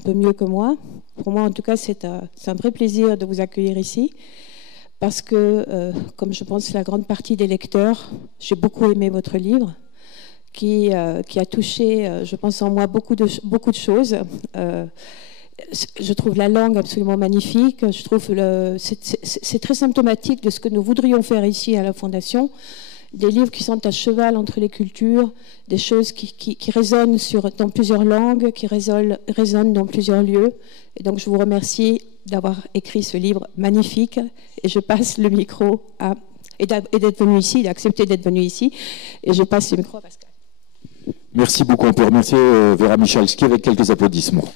un peu mieux que moi. Pour moi, en tout cas, c'est un vrai plaisir de vous accueillir ici, parce que, comme je pense la grande partie des lecteurs, j'ai beaucoup aimé votre livre, qui a touché, je pense, en moi beaucoup de choses. Je trouve la langue absolument magnifique. Je trouve c'est très symptomatique de ce que nous voudrions faire ici à la Fondation. Des livres qui sont à cheval entre les cultures, des choses qui résonnent dans plusieurs langues, qui résonnent dans plusieurs lieux. Et donc, je vous remercie d'avoir écrit ce livre magnifique. Et je passe le micro et d'être venu ici, d'accepter d'être venu ici. Et je passe le micro à Pascal. Merci beaucoup. On peut remercier Vera Michalski avec quelques applaudissements.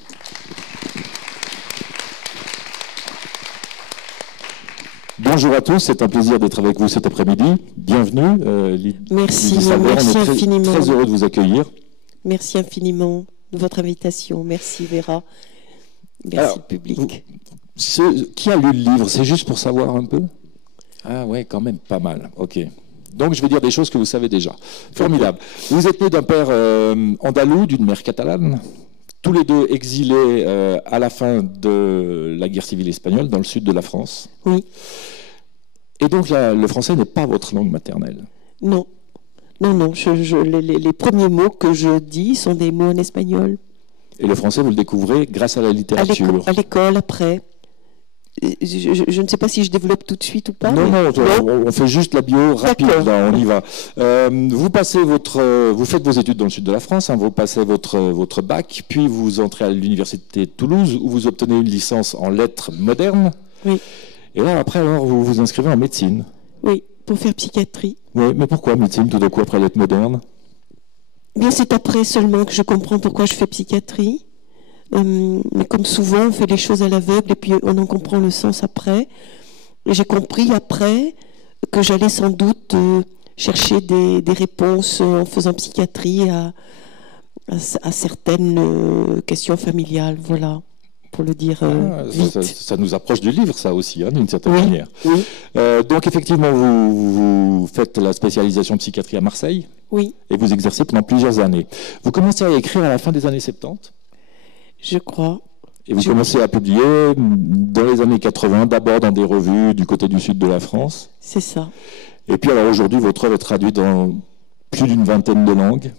Bonjour à tous, c'est un plaisir d'être avec vous cet après-midi. Bienvenue. Merci, merci infiniment. Très heureux de vous accueillir. Merci infiniment de votre invitation. Merci Vera. Merci public. Qui a lu le livre? C'est juste pour savoir un peu? Ah ouais, quand même pas mal. Ok. Donc je vais dire des choses que vous savez déjà. Formidable. Vous êtes né d'un père andalou, d'une mère catalane. Tous les deux exilés à la fin de la guerre civile espagnole, dans le sud de la France. Oui. Et donc le français n'est pas votre langue maternelle? Non. Non. Les premiers mots que je dis sont des mots en espagnol. Et le français, vous le découvrez grâce à la littérature? À l'école, après. Je ne sais pas si je développe tout de suite ou pas. Non, on fait juste la bio rapide, là, on y va. Vous faites vos études dans le sud de la France, hein, vous passez votre bac, puis vous entrez à l'université de Toulouse, où vous obtenez une licence en lettres modernes. Oui. Et là, après, alors, vous vous inscrivez en médecine. Oui, pour faire psychiatrie. Oui, mais pourquoi médecine tout d'un coup après lettres modernes? Bien, c'est après seulement que je comprends pourquoi je fais psychiatrie. Mais comme souvent, on fait les choses à l'aveugle et puis on en comprend le sens après. Et j'ai compris après que j'allais sans doute chercher des réponses en faisant psychiatrie à certaines questions familiales, voilà, pour le dire vite. Ça nous approche du livre, ça aussi, hein, d'une certaine manière. Oui. Donc effectivement, vous faites la spécialisation psychiatrie à Marseille. Oui. Et vous exercez pendant plusieurs années. Vous commencez à écrire à la fin des années 70 ? Je crois. Et vous commencez à publier dans les années 80, d'abord dans des revues du côté du sud de la France. C'est ça. Et puis alors aujourd'hui, votre œuvre est traduite dans plus d'une vingtaine de langues.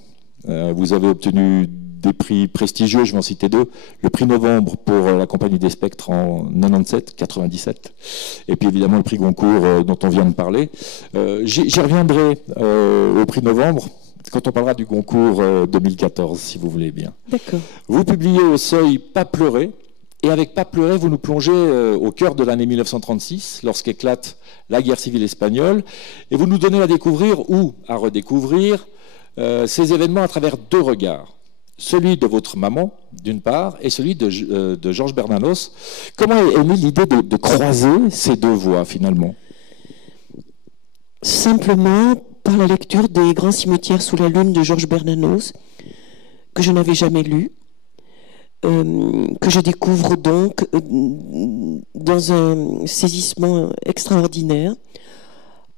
Vous avez obtenu des prix prestigieux, je vais en citer deux. Le prix Novembre pour la Compagnie des Spectres en 97. Et puis évidemment le prix Goncourt dont on vient de parler. J'y reviendrai au prix Novembre quand on parlera du Goncourt 2014, si vous voulez bien. D'accord. Vous publiez au Seuil Pas pleurer, et avec Pas pleurer, vous nous plongez au cœur de l'année 1936, lorsqu'éclate la guerre civile espagnole, et vous nous donnez à découvrir, ou à redécouvrir, ces événements à travers deux regards. Celui de votre maman, d'une part, et celui de Georges Bernanos. Comment est née l'idée de croiser ces deux voies, finalement? Simplement par la lecture des Grands cimetières sous la lune de Georges Bernanos, que je n'avais jamais lu, que je découvre donc dans un saisissement extraordinaire,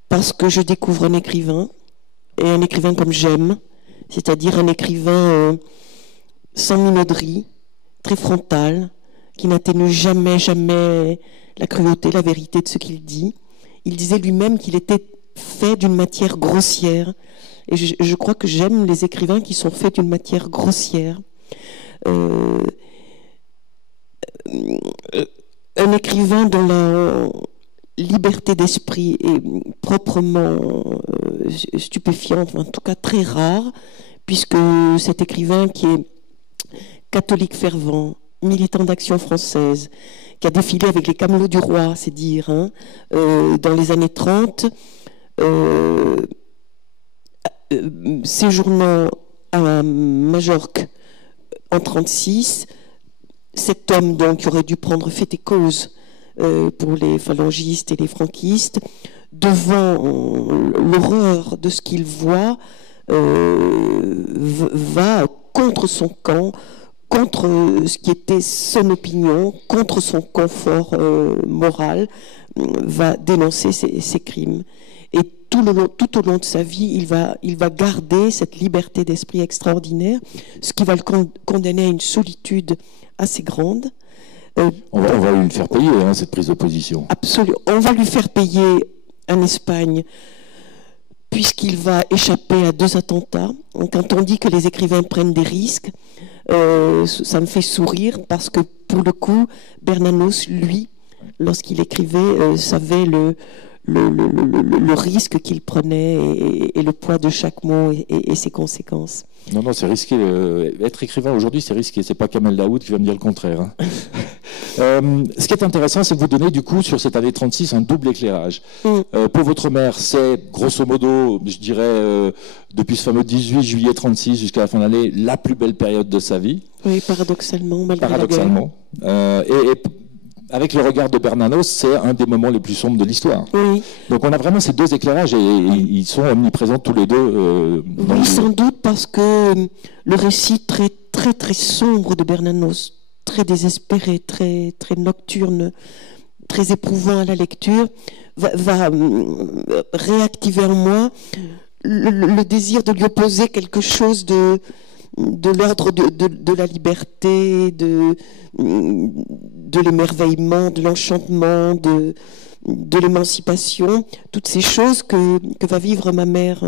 parce que je découvre un écrivain, et un écrivain comme j'aime, c'est-à-dire un écrivain sans minauderie, très frontal, qui n'atténue jamais la cruauté, la vérité de ce qu'il dit. Il disait lui-même qu'il était fait d'une matière grossière. Et je crois que j'aime les écrivains qui sont faits d'une matière grossière. Un écrivain dont la liberté d'esprit est proprement stupéfiante, en tout cas très rare, puisque cet écrivain qui est catholique fervent, militant d'Action française, qui a défilé avec les Camelots du Roi, c'est dire, hein, dans les années 30, séjournant à Majorque en 36, cet homme donc qui aurait dû prendre fait et cause pour les phalangistes et les franquistes, devant l'horreur de ce qu'il voit, va contre son camp, contre ce qui était son opinion, contre son confort moral, va dénoncer ces crimes. Et tout au long de sa vie, il va garder cette liberté d'esprit extraordinaire, ce qui va le condamner à une solitude assez grande. On va lui faire payer cette prise de position. Absolument. On va lui faire payer en Espagne, puisqu'il va échapper à 2 attentats. Quand on dit que les écrivains prennent des risques, ça me fait sourire, parce que pour le coup, Bernanos, lui, lorsqu'il écrivait, savait le risque qu'il prenait et le poids de chaque mot et ses conséquences. Non, c'est risqué. Être écrivain aujourd'hui, c'est risqué. C'est pas Kamel Daoud qui va me dire le contraire. Ce qui est intéressant, c'est que vous donnez du coup sur cette année 36 un double éclairage. Pour votre mère, c'est grosso modo, je dirais, depuis ce fameux 18 juillet 36 jusqu'à la fin de l'année, la plus belle période de sa vie. Oui, paradoxalement, malgré paradoxalement. La guerre. Et avec le regard de Bernanos, c'est un des moments les plus sombres de l'histoire. Oui. Donc on a vraiment ces 2 éclairages et ils sont omniprésents tous les deux. Oui, sans doute, parce que le récit très, très, très sombre de Bernanos, très désespéré, très, très nocturne, très éprouvant à la lecture, va réactiver en moi le désir de lui opposer quelque chose de l'ordre de la liberté, de l'émerveillement, de l'enchantement, de l'émancipation, toutes ces choses que va vivre ma mère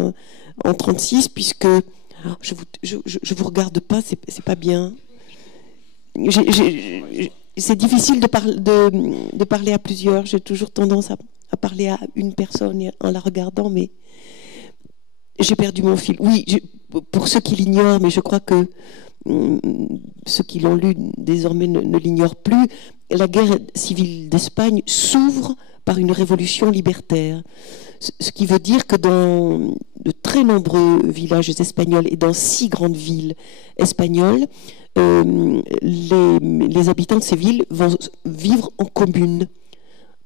en 36, puisque je vous regarde pas, c'est pas bien. C'est difficile de parler à plusieurs. J'ai toujours tendance à parler à une personne en la regardant, mais j'ai perdu mon fil. Oui, pour ceux qui l'ignorent, mais je crois que ceux qui l'ont lu désormais ne l'ignorent plus, la guerre civile d'Espagne s'ouvre par une révolution libertaire. Ce qui veut dire que dans de très nombreux villages espagnols et dans 6 grandes villes espagnoles, les habitants de ces villes vont vivre en commune,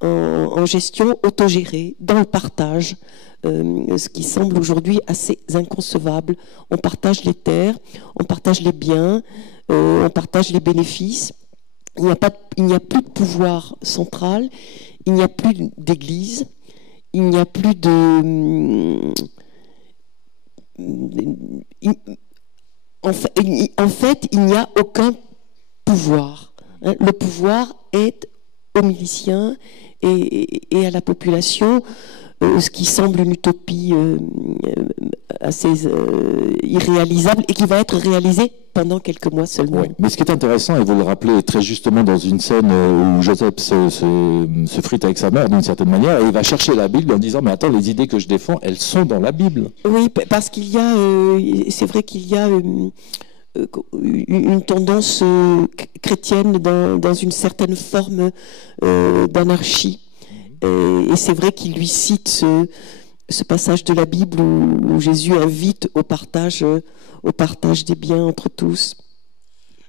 en gestion autogérée, dans le partage, ce qui semble aujourd'hui assez inconcevable. On partage les terres, on partage les biens, on partage les bénéfices. Il n'y a plus de pouvoir central, il n'y a plus d'église, il n'y a plus de... En fait, il n'y a aucun pouvoir. Le pouvoir est aux miliciens et à la population, ce qui semble une utopie assez irréalisable et qui va être réalisée pendant quelques mois seulement. Oui. Mais ce qui est intéressant, et vous le rappelez très justement dans une scène où Joseph se frite avec sa mère d'une certaine manière, et il va chercher la Bible en disant « mais attends, les idées que je défends, elles sont dans la Bible ». Oui, parce qu'il y a, c'est vrai qu'il y a une tendance chrétienne dans une certaine forme d'anarchie. Et c'est vrai qu'il lui cite ce passage de la Bible où Jésus invite au partage des biens entre tous.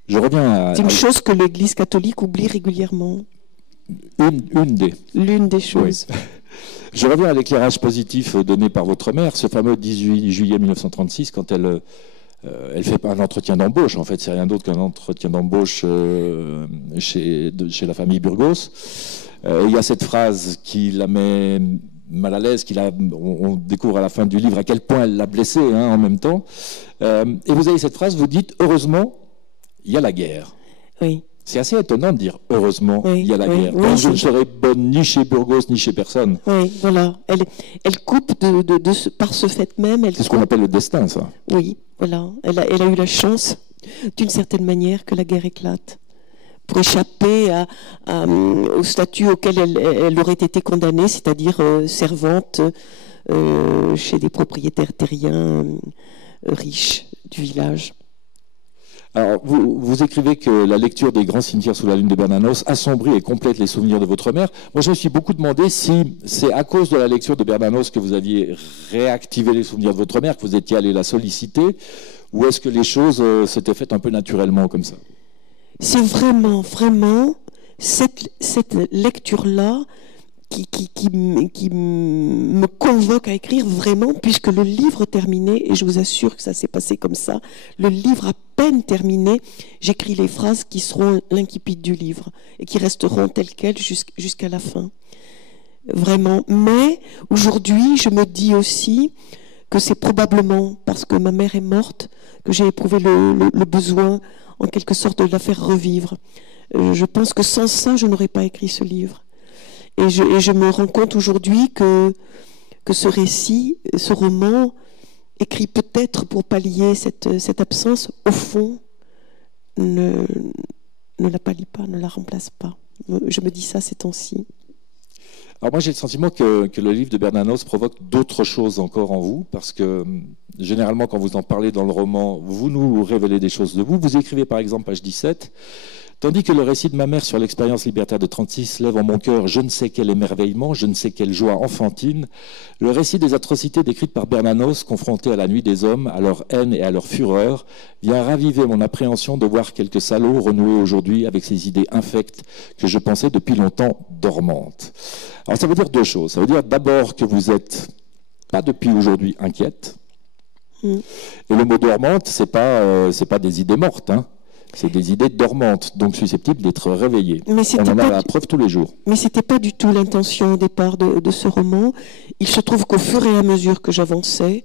Je reviens c'est une chose que l'Église catholique oublie régulièrement. L'une des choses. Oui. Je reviens à l'éclairage positif donné par votre mère, ce fameux 18 juillet 1936, quand elle fait un entretien d'embauche. En fait, c'est rien d'autre qu'un entretien d'embauche chez la famille Burgos. Il y a cette phrase qui la met mal à l'aise, on découvre à la fin du livre à quel point elle l'a blessée en même temps. Et vous avez cette phrase, vous dites « Heureusement, il y a la guerre ». Oui. C'est assez étonnant de dire « Heureusement, il y a la guerre ». Oui, Donc je ne serai bonne ni chez Burgos, ni chez personne. Oui, voilà. Elle coupe par ce fait même. C'est ce qu'on appelle le destin, ça. Oui, voilà. Elle a eu la chance, d'une certaine manière, que la guerre éclate, pour échapper au statut auquel elle aurait été condamnée, c'est-à-dire servante chez des propriétaires terriens riches du village. Alors, vous écrivez que la lecture des grands cimetières sous la lune de Bernanos assombrit et complète les souvenirs de votre mère. Moi, je me suis beaucoup demandé si c'est à cause de la lecture de Bernanos que vous aviez réactivé les souvenirs de votre mère, que vous étiez allé la solliciter, ou est-ce que les choses s'étaient faites un peu naturellement comme ça ? C'est vraiment cette lecture-là qui me convoque à écrire vraiment, puisque le livre terminé, et je vous assure que ça s'est passé comme ça, le livre à peine terminé, j'écris les phrases qui seront l'incipit du livre et qui resteront telles quelles jusqu'à la fin. vraiment. Mais aujourd'hui, je me dis aussi que c'est probablement parce que ma mère est morte que j'ai éprouvé le besoin, en quelque sorte, de la faire revivre. Je pense que sans ça, je n'aurais pas écrit ce livre. Et je me rends compte aujourd'hui que ce récit, ce roman, écrit peut-être pour pallier cette absence, au fond, ne la pallie pas, ne la remplace pas. Je me dis ça ces temps-ci. Alors moi j'ai le sentiment que le livre de Bernanos provoque d'autres choses encore en vous, parce que généralement quand vous en parlez dans le roman, vous nous révélez des choses de vous. Vous écrivez par exemple page 17, tandis que le récit de ma mère sur l'expérience libertaire de 36 lève en mon cœur je ne sais quel émerveillement, je ne sais quelle joie enfantine, le récit des atrocités décrites par Bernanos, confronté à la nuit des hommes, à leur haine et à leur fureur, vient raviver mon appréhension de voir quelques salauds renouer aujourd'hui avec ces idées infectes que je pensais depuis longtemps dormantes. Alors ça veut dire deux choses. Ça veut dire d'abord que vous êtes pas depuis aujourd'hui inquiète. Et le mot dormante, c'est pas des idées mortes, hein. C'est des idées dormantes, donc susceptibles d'être réveillées. On en a la preuve tous les jours. Mais c'était pas du tout l'intention au départ de ce roman. Il se trouve qu'au fur et à mesure que j'avançais,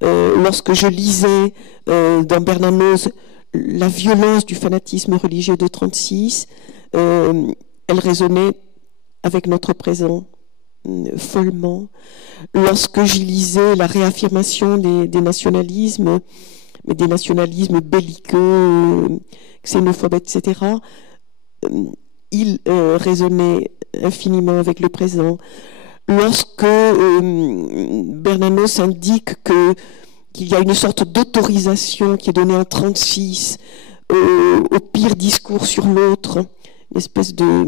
lorsque je lisais dans Bernanos la violence du fanatisme religieux de 36, elle résonnait avec notre présent follement. Lorsque j'y lisais la réaffirmation des nationalismes, mais des nationalismes belliqueux, xénophobes, etc., il résonnait infiniment avec le présent. Lorsque Bernanos indique qu'il y a une sorte d'autorisation qui est donnée en 36 au pire discours sur l'autre, une espèce de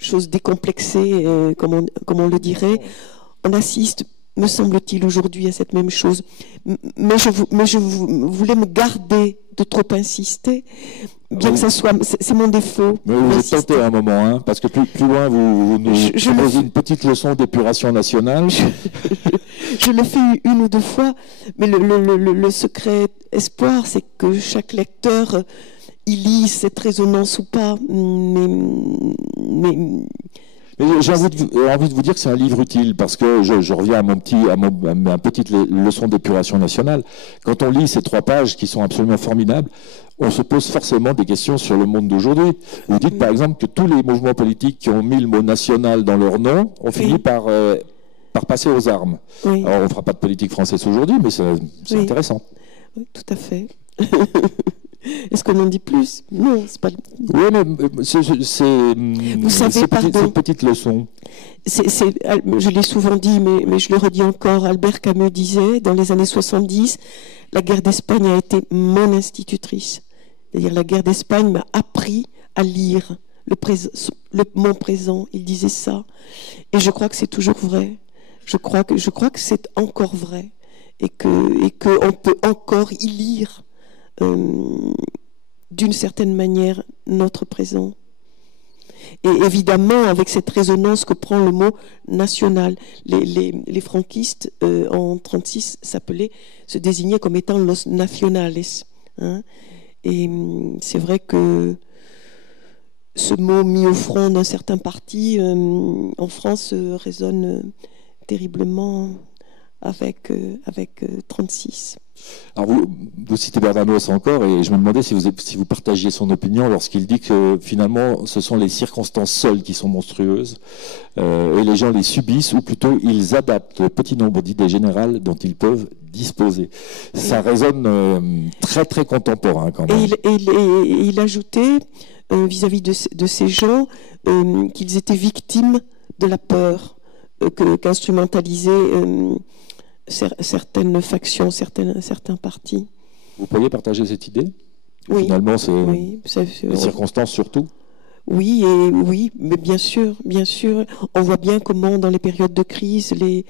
chose décomplexée, comme on le dirait, on assiste, me semble-t-il, aujourd'hui à cette même chose. Mais je voulais me garder de trop insister, bien que ça soit... C'est mon défaut. Mais vous êtes tenté à un moment, hein, parce que plus loin, vous nous proposez une petite leçon d'épuration nationale. Je le fais une ou deux fois, mais le secret espoir, c'est que chaque lecteur... il lit cette résonance ou pas, mais j'ai envie de vous dire que c'est un livre utile, parce que je reviens à ma petite leçon d'épuration nationale. Quand on lit ces 3 pages qui sont absolument formidables, on se pose forcément des questions sur le monde d'aujourd'hui. Vous dites par exemple que tous les mouvements politiques qui ont mis le mot national dans leur nom ont fini par passer aux armes. Oui. Alors on ne fera pas de politique française aujourd'hui, mais c'est intéressant. Oui, tout à fait. Est-ce qu'on en dit plus? Non, c'est pas... Oui, mais c'est petite leçon. Je l'ai souvent dit, mais je le redis encore, Albert Camus disait, dans les années 70, la guerre d'Espagne a été mon institutrice. C'est-à-dire la guerre d'Espagne m'a appris à lire mon présent, il disait ça. Et je crois que c'est toujours vrai. Je crois que c'est encore vrai. Et qu'on peut encore y lire d'une certaine manière notre présent. Et évidemment, avec cette résonance que prend le mot national, les franquistes en 1936 se désignaient comme étant los nacionales. Hein. Et c'est vrai que ce mot mis au front d'un certain parti en France résonne terriblement avec 36. Alors vous citez Bernanos encore, et je me demandais si vous partagiez son opinion lorsqu'il dit que finalement ce sont les circonstances seules qui sont monstrueuses, et les gens les subissent, ou plutôt ils adaptent le petit nombre d'idées générales dont ils peuvent disposer. Ça résonne très très contemporain quand même. Et il ajoutait vis-à-vis de ces gens qu'ils étaient victimes de la peur qu'instrumentalisaient certaines factions, certains partis. Vous pourriez partager cette idée? Oui. Finalement, c'est les circonstances surtout? Oui, mais bien sûr. On voit bien comment, dans les périodes de crise, les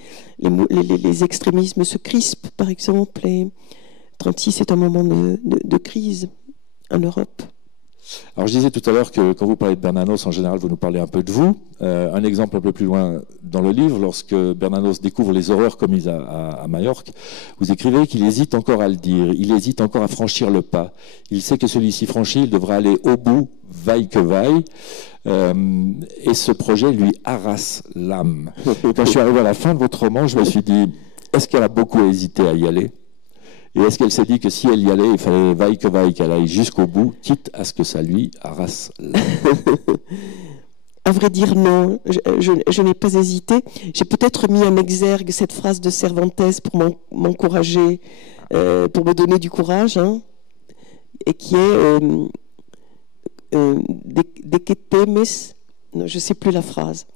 extrémismes se crispent, par exemple. Et 36 est un moment de crise en Europe. Alors je disais tout à l'heure que quand vous parlez de Bernanos, en général, vous nous parlez un peu de vous. Un exemple un peu plus loin dans le livre, lorsque Bernanos découvre les horreurs commises à Majorque, vous écrivez qu'il hésite encore à le dire, il hésite encore à franchir le pas. Il sait que celui-ci franchi, il devra aller au bout, vaille que vaille. Et ce projet lui harasse l'âme. Quand je suis arrivé à la fin de votre roman, je me suis dit, est-ce qu'elle a beaucoup hésité à y aller ? Et est-ce qu'elle s'est dit que si elle y allait, il fallait vaille qu'elle aille jusqu'au bout, quitte à ce que ça lui harasse l'âme ? À vrai dire, non. Je n'ai pas hésité. J'ai peut-être mis en exergue cette phrase de Cervantes pour m'encourager, pour me donner du courage, hein, et qui est de que temes. Non, je ne sais plus la phrase.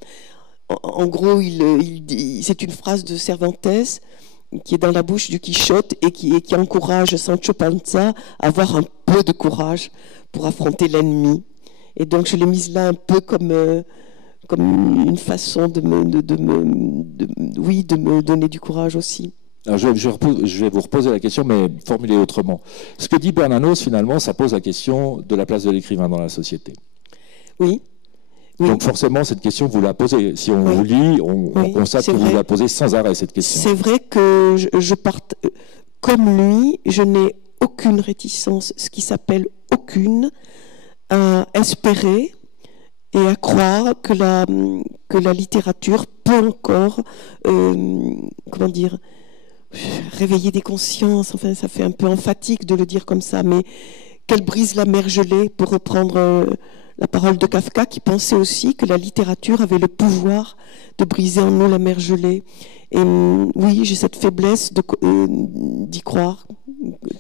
En gros, c'est une phrase de Cervantes qui est dans la bouche du Quichotte et qui encourage Sancho Panza à avoir un peu de courage pour affronter l'ennemi. Et donc je l'ai mise là un peu comme une façon de me donner du courage aussi. Alors je vais vous reposer la question, mais formulée autrement. Ce que dit Bernanos, finalement, ça pose la question de la place de l'écrivain dans la société. Oui. Oui. Donc forcément, cette question, vous la posez. Si on vous lit, on constate que vous la posez sans arrêt, cette question. C'est vrai que je parte comme lui, je n'ai aucune réticence, ce qui s'appelle aucune, à espérer et à croire que la littérature peut encore, réveiller des consciences. Enfin, ça fait un peu emphatique de le dire comme ça, mais qu'elle brise la mer gelée, pour reprendre la parole de Kafka, qui pensait aussi que la littérature avait le pouvoir de briser en nous la mer gelée. Et oui, j'ai cette faiblesse d'y croire,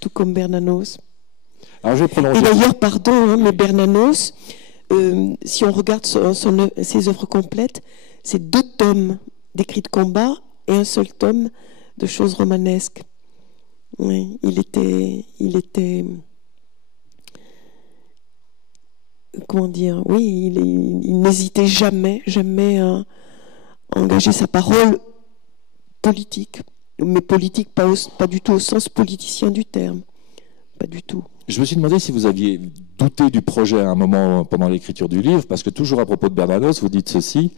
tout comme Bernanos. Alors, je vais prolonger. Et d'ailleurs, pardon, hein, mais Bernanos, si on regarde ses œuvres complètes, c'est 2 tomes d'écrits de combat et un seul tome de choses romanesques. Oui, il était comment dire, oui, il n'hésitait jamais à engager sa parole politique, mais politique pas du tout au sens politicien du terme, pas du tout. Je me suis demandé si vous aviez douté du projet à un moment pendant l'écriture du livre, parce que toujours à propos de Bernanos, vous dites ceci,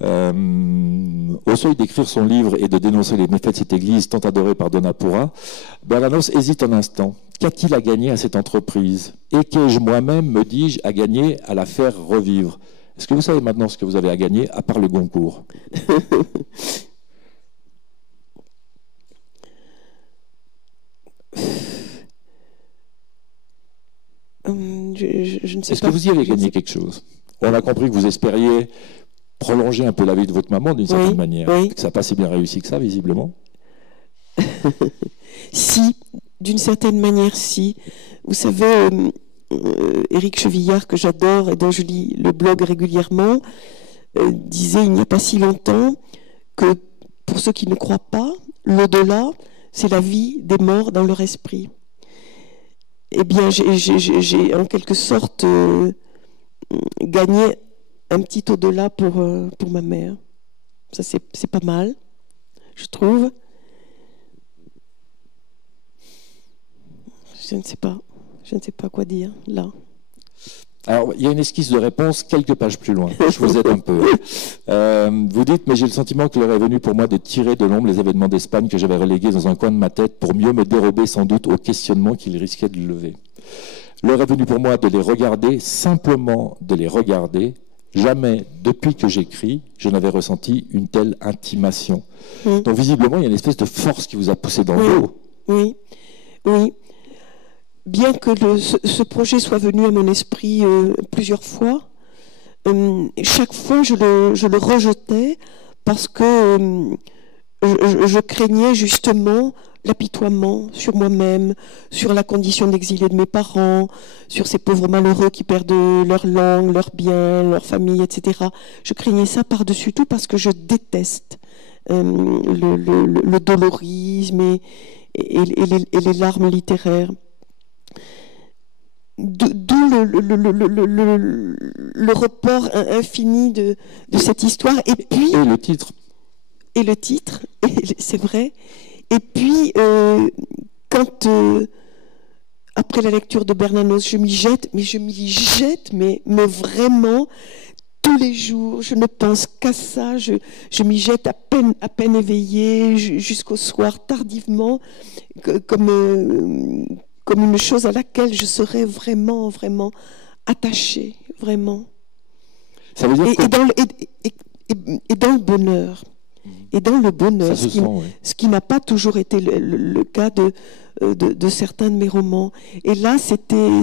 au seuil d'écrire son livre et de dénoncer les méfaits de cette église tant adorée par Donnapura, Bernanos hésite un instant. Qu'a-t-il à gagner à cette entreprise? Et qu'ai-je moi-même, me dis-je, à gagner à la faire revivre? Est-ce que vous savez maintenant ce que vous avez à gagner, à part le Goncourt? Je ne sais Est-ce pas. que vous y avez gagné quelque chose? On a compris que vous espériez prolonger un peu la vie de votre maman d'une certaine manière. Oui. Que ça n'a pas si bien réussi que ça, visiblement. Si, d'une certaine manière, si. Vous savez, Éric Chevillard, que j'adore et dont je lis le blog régulièrement, disait il n'y a pas si longtemps que pour ceux qui ne croient pas, l'au-delà, c'est la vie des morts dans leur esprit. Eh bien, j'ai en quelque sorte gagné un petit au-delà pour ma mère. Ça, c'est pas mal, je trouve. Je ne sais pas quoi dire, là. Alors, il y a une esquisse de réponse quelques pages plus loin. Je vous aide un peu. Vous dites, mais j'ai le sentiment qu'il aurait venu pour moi de tirer de l'ombre les événements d'Espagne que j'avais relégués dans un coin de ma tête pour mieux me dérober sans doute aux questionnements qu'il risquait de lever. L'heure est venue pour moi de les regarder, simplement de les regarder. Jamais, depuis que j'écris, je n'avais ressenti une telle intimation. Donc, visiblement, il y a une espèce de force qui vous a poussé dans le dos. Oui. Bien que ce projet soit venu à mon esprit plusieurs fois, chaque fois je le rejetais parce que je craignais justement l'apitoiement sur moi-même, sur la condition d'exilé de mes parents, sur ces pauvres malheureux qui perdent leur langue, leurs biens, leur famille, etc. Je craignais ça par-dessus tout parce que je déteste le dolorisme et les larmes littéraires. D'où le report infini de cette histoire. Et puis, et le titre. Et le titre, c'est vrai. Et puis, quand après la lecture de Bernanos, je m'y jette, mais vraiment, tous les jours, je ne pense qu'à ça, je m'y jette à peine éveillée, jusqu'au soir, tardivement, comme une chose à laquelle je serais vraiment, vraiment attachée, vraiment. Ça veut dire Et dans le bonheur. Et dans le bonheur, ce qui n'a pas toujours été le cas de certains de mes romans. Et là, j'étais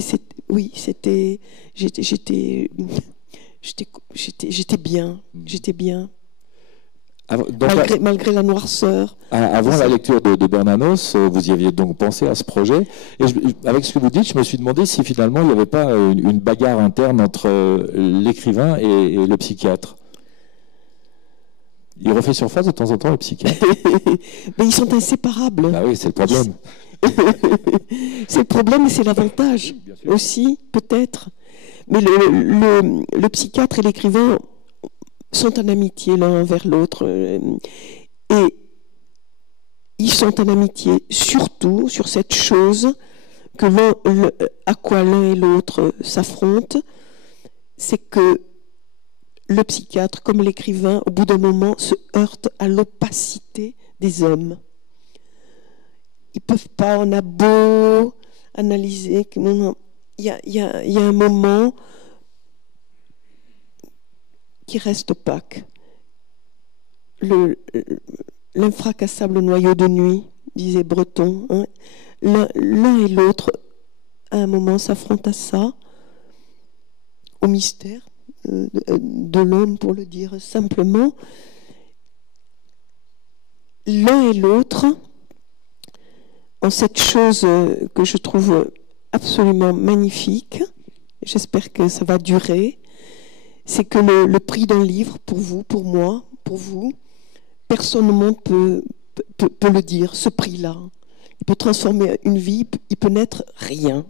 bien. Malgré la noirceur. Avant la lecture de Bernanos, vous y aviez donc pensé à ce projet. Et avec ce que vous dites, je me suis demandé si finalement il n'y avait pas une bagarre interne entre l'écrivain et le psychiatre. Il refait surface de temps en temps, le psychiatre. Mais ils sont inséparables. Ah oui, c'est le problème. C'est le problème et c'est l'avantage aussi, peut-être. Mais le psychiatre et l'écrivain sont en amitié l'un envers l'autre. Et ils sont en amitié surtout sur cette chose à quoi l'un et l'autre s'affrontent, c'est que le psychiatre, comme l'écrivain, au bout d'un moment, se heurte à l'opacité des hommes. Ils ne peuvent pas, on a beau analyser, il y a un moment qui reste opaque. L'infracassable noyau de nuit, disait Breton. Hein. L'un et l'autre, à un moment, s'affrontent à ça, au mystère de l'homme, pour le dire simplement. L'un et l'autre ont cette chose que je trouve absolument magnifique, j'espère que ça va durer, c'est que le prix d'un livre, pour vous, pour moi, pour vous, personne au monde peut le dire, ce prix-là. Il peut transformer une vie, il peut n'être rien.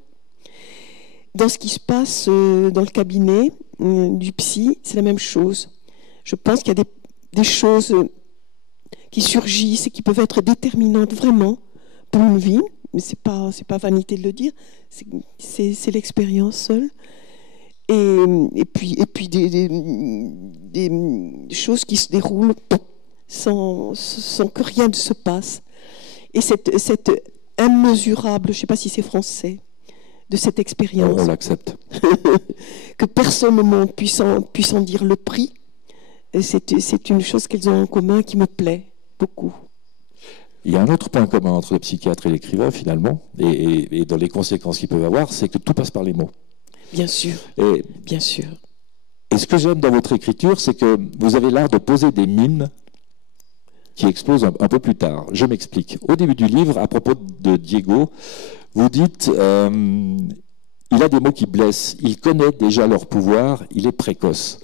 Dans ce qui se passe dans le cabinet du psy, c'est la même chose. Je pense qu'il y a des choses qui surgissent et qui peuvent être déterminantes vraiment pour une vie, mais c'est pas vanité de le dire, c'est l'expérience seule. Et puis des choses qui se déroulent sans que rien ne se passe. Et cette immesurable, je ne sais pas si c'est français, de cette expérience. On l'accepte. Que personne au monde puisse en dire le prix, c'est une chose qu'elles ont en commun qui me plaît beaucoup. Il y a un autre point commun entre le psychiatre et l'écrivain, finalement, et dans les conséquences qu'ils peuvent avoir, c'est que tout passe par les mots. Bien sûr, bien sûr. Et ce que j'aime dans votre écriture, c'est que vous avez l'art de poser des mines qui explosent un peu plus tard. Je m'explique. Au début du livre, à propos de Diego, vous dites il a des mots qui blessent, il connaît déjà leur pouvoir, il est précoce.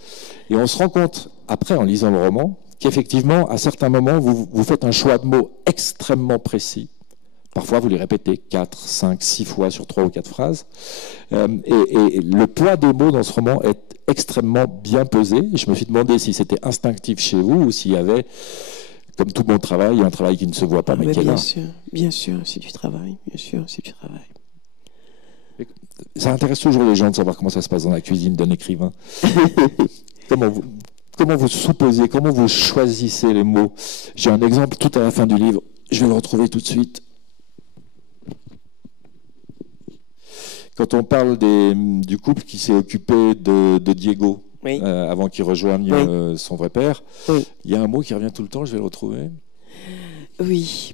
Et on se rend compte, après, en lisant le roman, qu'effectivement, à certains moments, vous faites un choix de mots extrêmement précis. Parfois, vous les répétez 4, 5, 6 fois sur 3 ou 4 phrases. Et le poids des mots dans ce roman est extrêmement bien pesé. Je me suis demandé si c'était instinctif chez vous ou s'il y avait, comme tout bon travail, un travail qui ne se voit pas, mais qui est là. Bien sûr, c'est du travail. Bien sûr, c'est du travail. Ça intéresse toujours les gens de savoir comment ça se passe dans la cuisine d'un écrivain. Comment vous supposez, comment vous choisissez les mots? J'ai un exemple tout à la fin du livre. Je vais le retrouver tout de suite. Quand on parle du couple qui s'est occupé de Diego, oui. Avant qu'il rejoigne son vrai père, oui. Il y a un mot qui revient tout le temps, je vais le retrouver. Oui.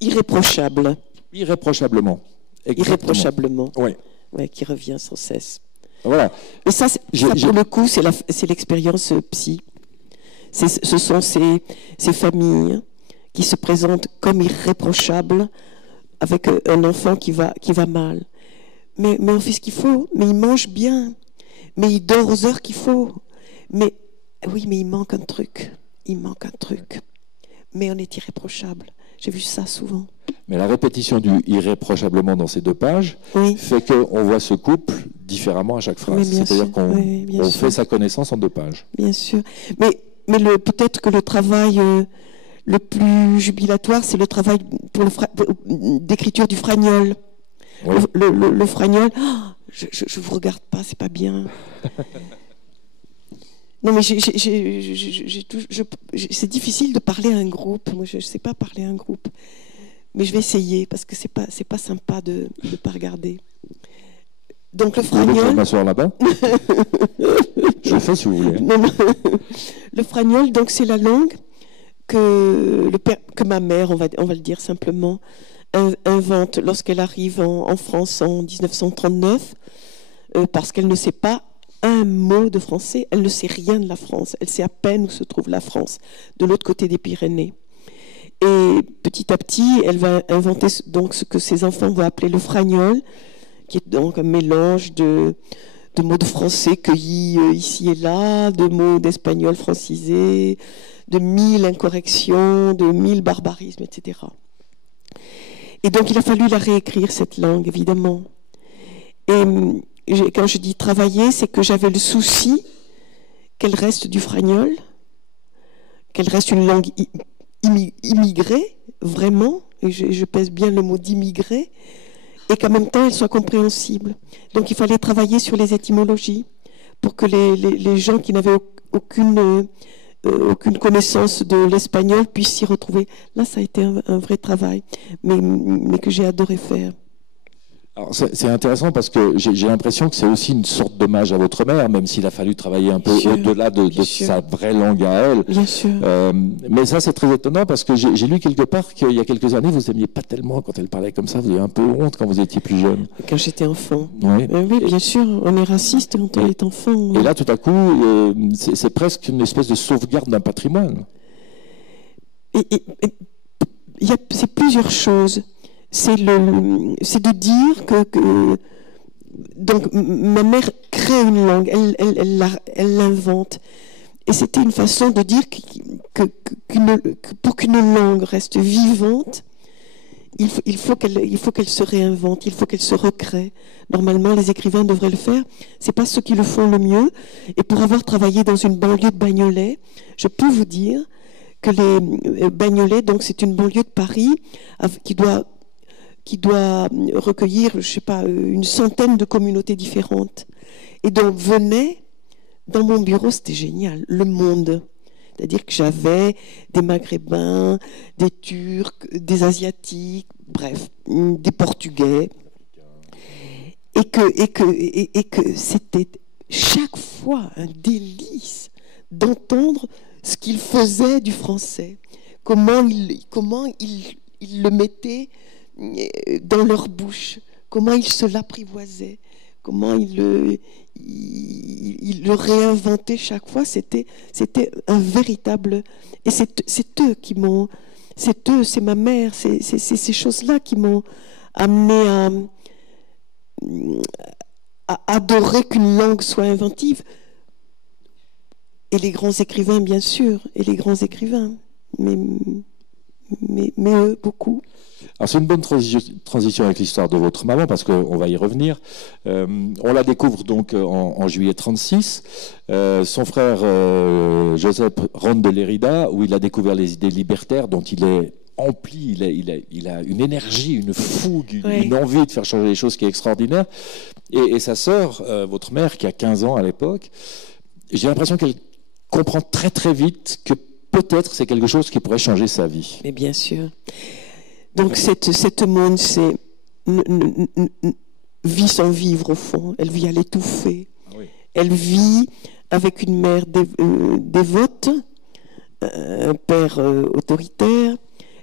Irréprochable. Irréprochablement. Exactement. Irréprochablement. Oui. Ouais, qui revient sans cesse. Voilà. Et ça pour le coup, c'est l'expérience psy. Ce sont ces familles qui se présentent comme irréprochables avec un enfant qui va mal. Mais on fait ce qu'il faut, mais il mange bien, mais il dort aux heures qu'il faut. Mais oui, mais il manque un truc. Mais on est irréprochable. J'ai vu ça souvent. Mais la répétition du irréprochablement dans ces 2 pages fait qu'on voit ce couple différemment à chaque phrase. C'est-à-dire qu'on fait sa connaissance en 2 pages. Bien sûr. Mais peut-être que le le plus jubilatoire, c'est le travail d'écriture du Fragnol. Oui. Le Fragnol, oh, je vous regarde pas, c'est pas bien. Non, mais c'est difficile de parler à un groupe. Moi, je ne sais pas parler à un groupe. Mais je vais essayer, parce que c'est pas sympa de ne pas regarder. Donc le Fragnol... Vous voulez m'asseoir là-bas? Je le fais si vous voulez. Non. Le Fragnol, donc, c'est la langue que ma mère, on va le dire simplement, invente lorsqu'elle arrive en France en 1939, parce qu'elle ne sait pas un mot de français, elle ne sait rien de la France, elle sait à peine où se trouve la France, de l'autre côté des Pyrénées. Et petit à petit, elle va inventer donc ce que ses enfants vont appeler le Fragnol, qui est donc un mélange de mots de français cueillis ici et là, de mots d'espagnol francisé, de 1000 incorrections, de 1000 barbarismes, etc. Et donc il a fallu la réécrire, cette langue, évidemment. Et quand je dis travailler, c'est que j'avais le souci qu'elle reste du Fragnol, qu'elle reste une langue immigrée, vraiment, et je pèse bien le mot d'immigré, et qu'en même temps elle soit compréhensible. Donc il fallait travailler sur les étymologies pour que les gens qui n'avaient aucune connaissance de l'espagnol puissent s'y retrouver. Là, ça a été un vrai travail, mais que j'ai adoré faire. Alors c'est intéressant parce que j'ai l'impression que c'est aussi une sorte d'hommage à votre mère, même s'il a fallu travailler un peu au-delà de sa vraie langue à elle. Bien sûr. Mais ça, c'est très étonnant parce que j'ai lu quelque part qu'il y a quelques années, vous n'aimiez pas tellement quand elle parlait comme ça, vous avez un peu honte quand vous étiez plus jeune. Quand j'étais enfant. Oui, oui, bien sûr, on est raciste quand on est enfant. Et là, tout à coup, c'est presque une espèce de sauvegarde d'un patrimoine. C'est plusieurs choses. C'est de dire que donc ma mère crée une langue, elle l'invente, et c'était une façon de dire que pour qu'une langue reste vivante, il faut qu'elle se réinvente, il faut qu'elle se recrée. Normalement, les écrivains devraient le faire. C'est pas ceux qui le font le mieux. Et pour avoir travaillé dans une banlieue de Bagnolet, je peux vous dire que les Bagnolet, donc c'est une banlieue de Paris qui doit recueillir, je sais pas, une centaine de communautés différentes. Et donc venait, dans mon bureau, c'était génial, le monde. C'est-à-dire que j'avais des Maghrébins, des Turcs, des Asiatiques, bref, des Portugais. Et que c'était chaque fois un délice d'entendre ce qu'ils faisaient du français. Comment ils le mettaient dans leur bouche, comment ils se l'apprivoisaient, comment ils le réinventaient chaque fois. C'était un véritable... Et c'est eux qui m'ont... C'est ma mère, c'est ces choses-là qui m'ont amené à adorer qu'une langue soit inventive. Et les grands écrivains, bien sûr, et les grands écrivains, mais eux, beaucoup. Alors c'est une bonne transition avec l'histoire de votre maman, parce qu'on va y revenir. On la découvre donc en juillet 1936. Son frère Joseph rentre de Lérida, où il a découvert les idées libertaires, dont il est empli, il a une énergie, une fougue, une envie de faire changer les choses qui est extraordinaire. Et sa sœur, votre mère, qui a 15 ans à l'époque, j'ai l'impression qu'elle comprend très très vite que peut-être c'est quelque chose qui pourrait changer sa vie. Mais bien sûr. Donc cette monde, c'est vit sans vivre au fond. Elle vit à l'étouffer. Ah oui. Elle vit avec une mère dévote, un père autoritaire.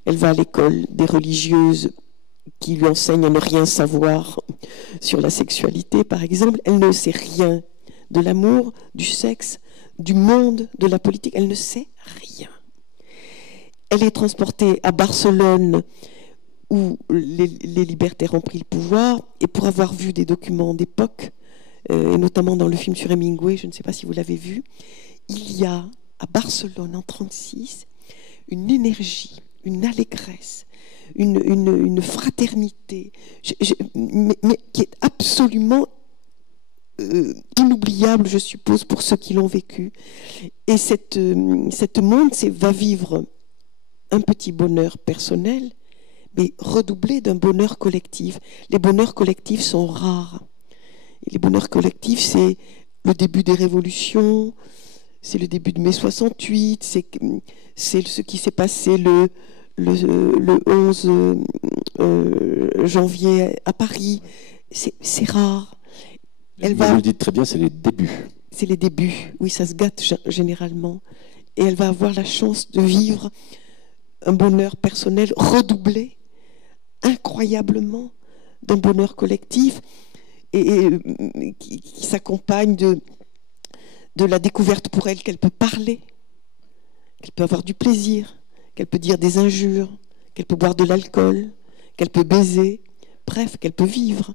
Elle va à l'école des religieuses qui lui enseignent à ne rien savoir sur la sexualité, par exemple. Elle ne sait rien de l'amour, du sexe, du monde, de la politique. Elle ne sait rien. Elle est transportée à Barcelone, où les libertaires ont pris le pouvoir, et pour avoir vu des documents d'époque, et notamment dans le film sur Hemingway, je ne sais pas si vous l'avez vu, il y a à Barcelone en 1936 une énergie, une allégresse, une fraternité, mais qui est absolument inoubliable, je suppose, pour ceux qui l'ont vécu. Et cette monde va vivre un petit bonheur personnel, mais redoublé d'un bonheur collectif. Les bonheurs collectifs sont rares. Et les bonheurs collectifs, c'est le début des révolutions, c'est le début de mai 68, c'est ce qui s'est passé le 11 janvier à Paris. C'est rare. Vous le dites très bien, c'est les débuts. C'est les débuts, oui, ça se gâte généralement. Et elle va avoir la chance de vivre un bonheur personnel redoublé, incroyablement, d'un bonheur collectif, et qui s'accompagne de la découverte pour elle qu'elle peut parler, qu'elle peut avoir du plaisir, qu'elle peut dire des injures, qu'elle peut boire de l'alcool, qu'elle peut baiser, bref, qu'elle peut vivre.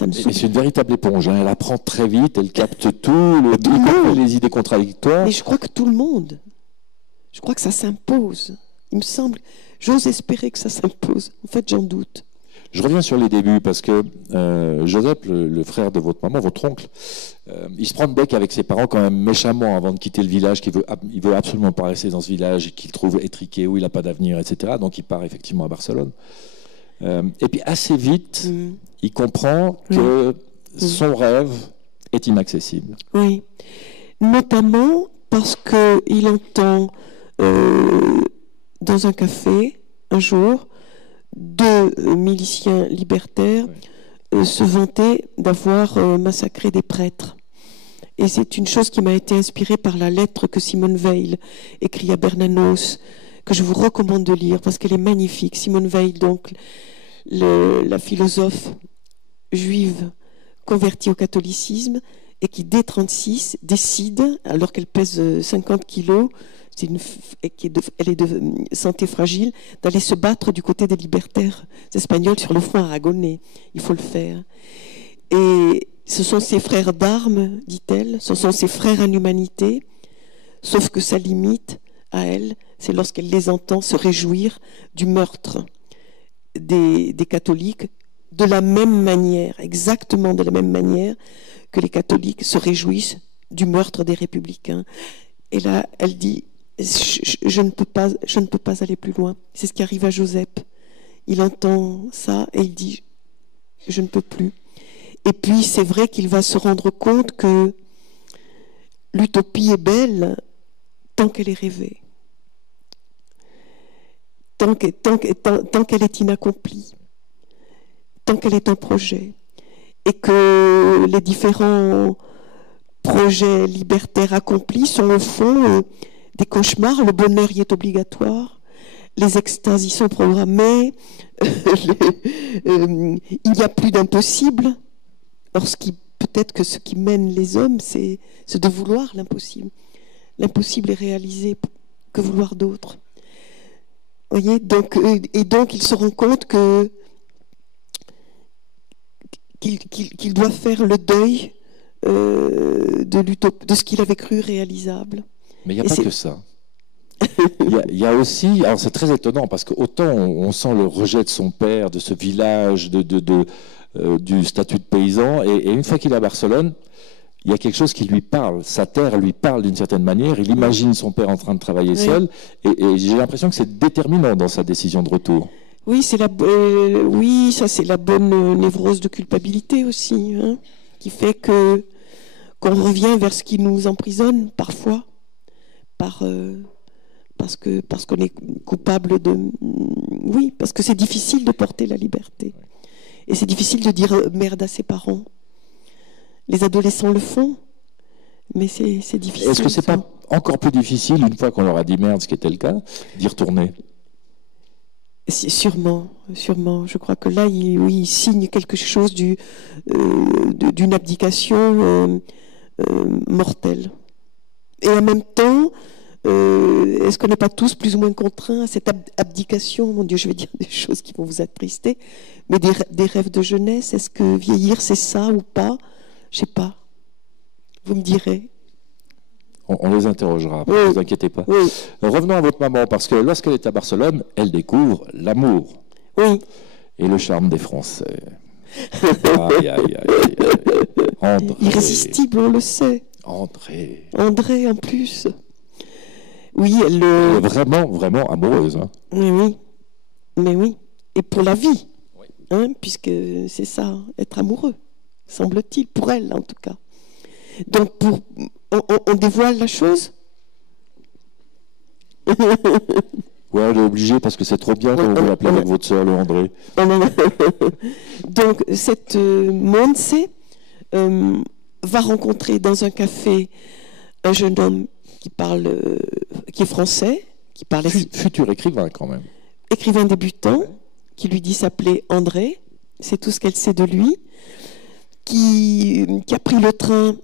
Mais c'est une véritable éponge, hein. Elle apprend très vite, elle capte tout, les idées contradictoires. Mais je crois que tout le monde, je crois que ça s'impose. Il me semble, j'ose espérer que ça s'impose. En fait, j'en doute. Je reviens sur les débuts parce que Joseph, le frère de votre maman, votre oncle, il se prend de bec avec ses parents quand même méchamment avant de quitter le village, il veut absolument pas rester dans ce village qu'il trouve étriqué, où il n'a pas d'avenir, etc. Donc il part effectivement à Barcelone. Et puis assez vite, il comprend que son rêve est inaccessible. Oui, notamment parce qu'il entend dans un café, un jour, 2 miliciens libertaires se vanter d'avoir massacré des prêtres. Et c'est une chose qui m'a été inspirée par la lettre que Simone Weil écrit à Bernanos, que je vous recommande de lire parce qu'elle est magnifique. Simone Weil, donc, la philosophe juive convertie au catholicisme et qui, dès 1936, décide, alors qu'elle pèse 50 kilos, elle est de santé fragile, d'aller se battre du côté des libertaires espagnols sur le front aragonais. Il faut le faire. Et ce sont ses frères d'armes, dit-elle, ce sont ses frères en humanité, sauf que sa limite, à elle, c'est lorsqu'elle les entend se réjouir du meurtre des catholiques, de la même manière, exactement de la même manière que les catholiques se réjouissent du meurtre des républicains. Et là, elle dit, je ne peux pas aller plus loin. C'est ce qui arrive à Joseph. Il entend ça et il dit, je ne peux plus. Et puis, c'est vrai qu'il va se rendre compte que l'utopie est belle tant qu'elle est rêvée, tant qu'elle est inaccomplie, tant qu'elle est un projet, et que les différents projets libertaires accomplis sont au fond des cauchemars. Le bonheur y est obligatoire, les extases y sont programmées, il n'y a plus d'impossible. Peut-être que ce qui mène les hommes, c'est de vouloir l'impossible. L'impossible est réalisé que vouloir d'autre. Voyez, donc il se rend compte qu'il doit faire le deuil de ce qu'il avait cru réalisable. Mais il n'y a pas que ça. Il y a aussi, alors c'est très étonnant parce qu'autant on sent le rejet de son père, de ce village, du statut de paysan, et une fois qu'il est à Barcelone, il y a quelque chose qui lui parle. Sa terre lui parle d'une certaine manière. Il imagine son père en train de travailler seul, et j'ai l'impression que c'est déterminant dans sa décision de retour. Oui, ça c'est la bonne névrose de culpabilité aussi, hein, qui fait qu'on revient vers ce qui nous emprisonne parfois, parce qu'on est coupable de... Oui, parce que c'est difficile de porter la liberté. Et c'est difficile de dire merde à ses parents. Les adolescents le font, mais c'est difficile. Est-ce que c'est pas encore plus difficile, une fois qu'on leur a dit merde, ce qui était le cas, d'y retourner ? Sûrement. Je crois que là, il signe quelque chose d'une abdication mortelle. Et en même temps, est-ce qu'on n'est pas tous plus ou moins contraints à cette abdication ? Mon Dieu, je vais dire des choses qui vont vous attrister, mais des rêves de jeunesse, est-ce que vieillir, c'est ça ou pas ? Je ne sais pas. Vous me direz. On les interrogera, oui. Ne vous inquiétez pas. Oui. Revenons à votre maman, parce que lorsqu'elle est à Barcelone, elle découvre l'amour. Oui. Et le charme des Français. Aïe. André. Irrésistible, on le sait. André, en plus. Oui, Elle est vraiment, vraiment amoureuse. Hein. Mais oui. Et pour la vie, hein, puisque c'est ça, être amoureux, semble-t-il, pour elle en tout cas. Donc, on dévoile la chose. Ouais, elle est obligée parce que c'est trop bien quand vous l'appelez avec votre sœur, le André. Donc, cette Montse va rencontrer dans un café un jeune homme qui est français, qui parle futur écrivain quand même. Écrivain débutant, qui lui dit s'appeler André, c'est tout ce qu'elle sait de lui, qui a pris le train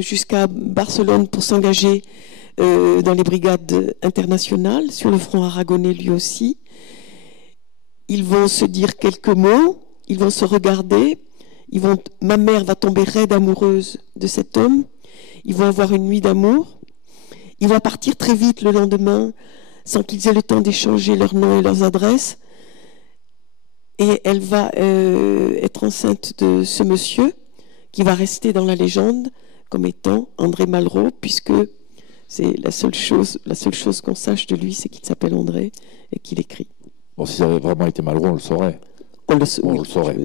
jusqu'à Barcelone pour s'engager dans les brigades internationales, sur le front aragonais lui aussi. Ils vont se dire quelques mots, ils vont se regarder, ma mère va tomber raide amoureuse de cet homme, ils vont avoir une nuit d'amour, il va partir très vite le lendemain, sans qu'ils aient le temps d'échanger leurs noms et leurs adresses, et elle va être enceinte de ce monsieur, qui va rester dans la légende comme étant André Malraux, puisque c'est la seule chose qu'on sache de lui, c'est qu'il s'appelle André et qu'il écrit. Bon, si ça avait vraiment été Malraux, on le saurait. On le saurait.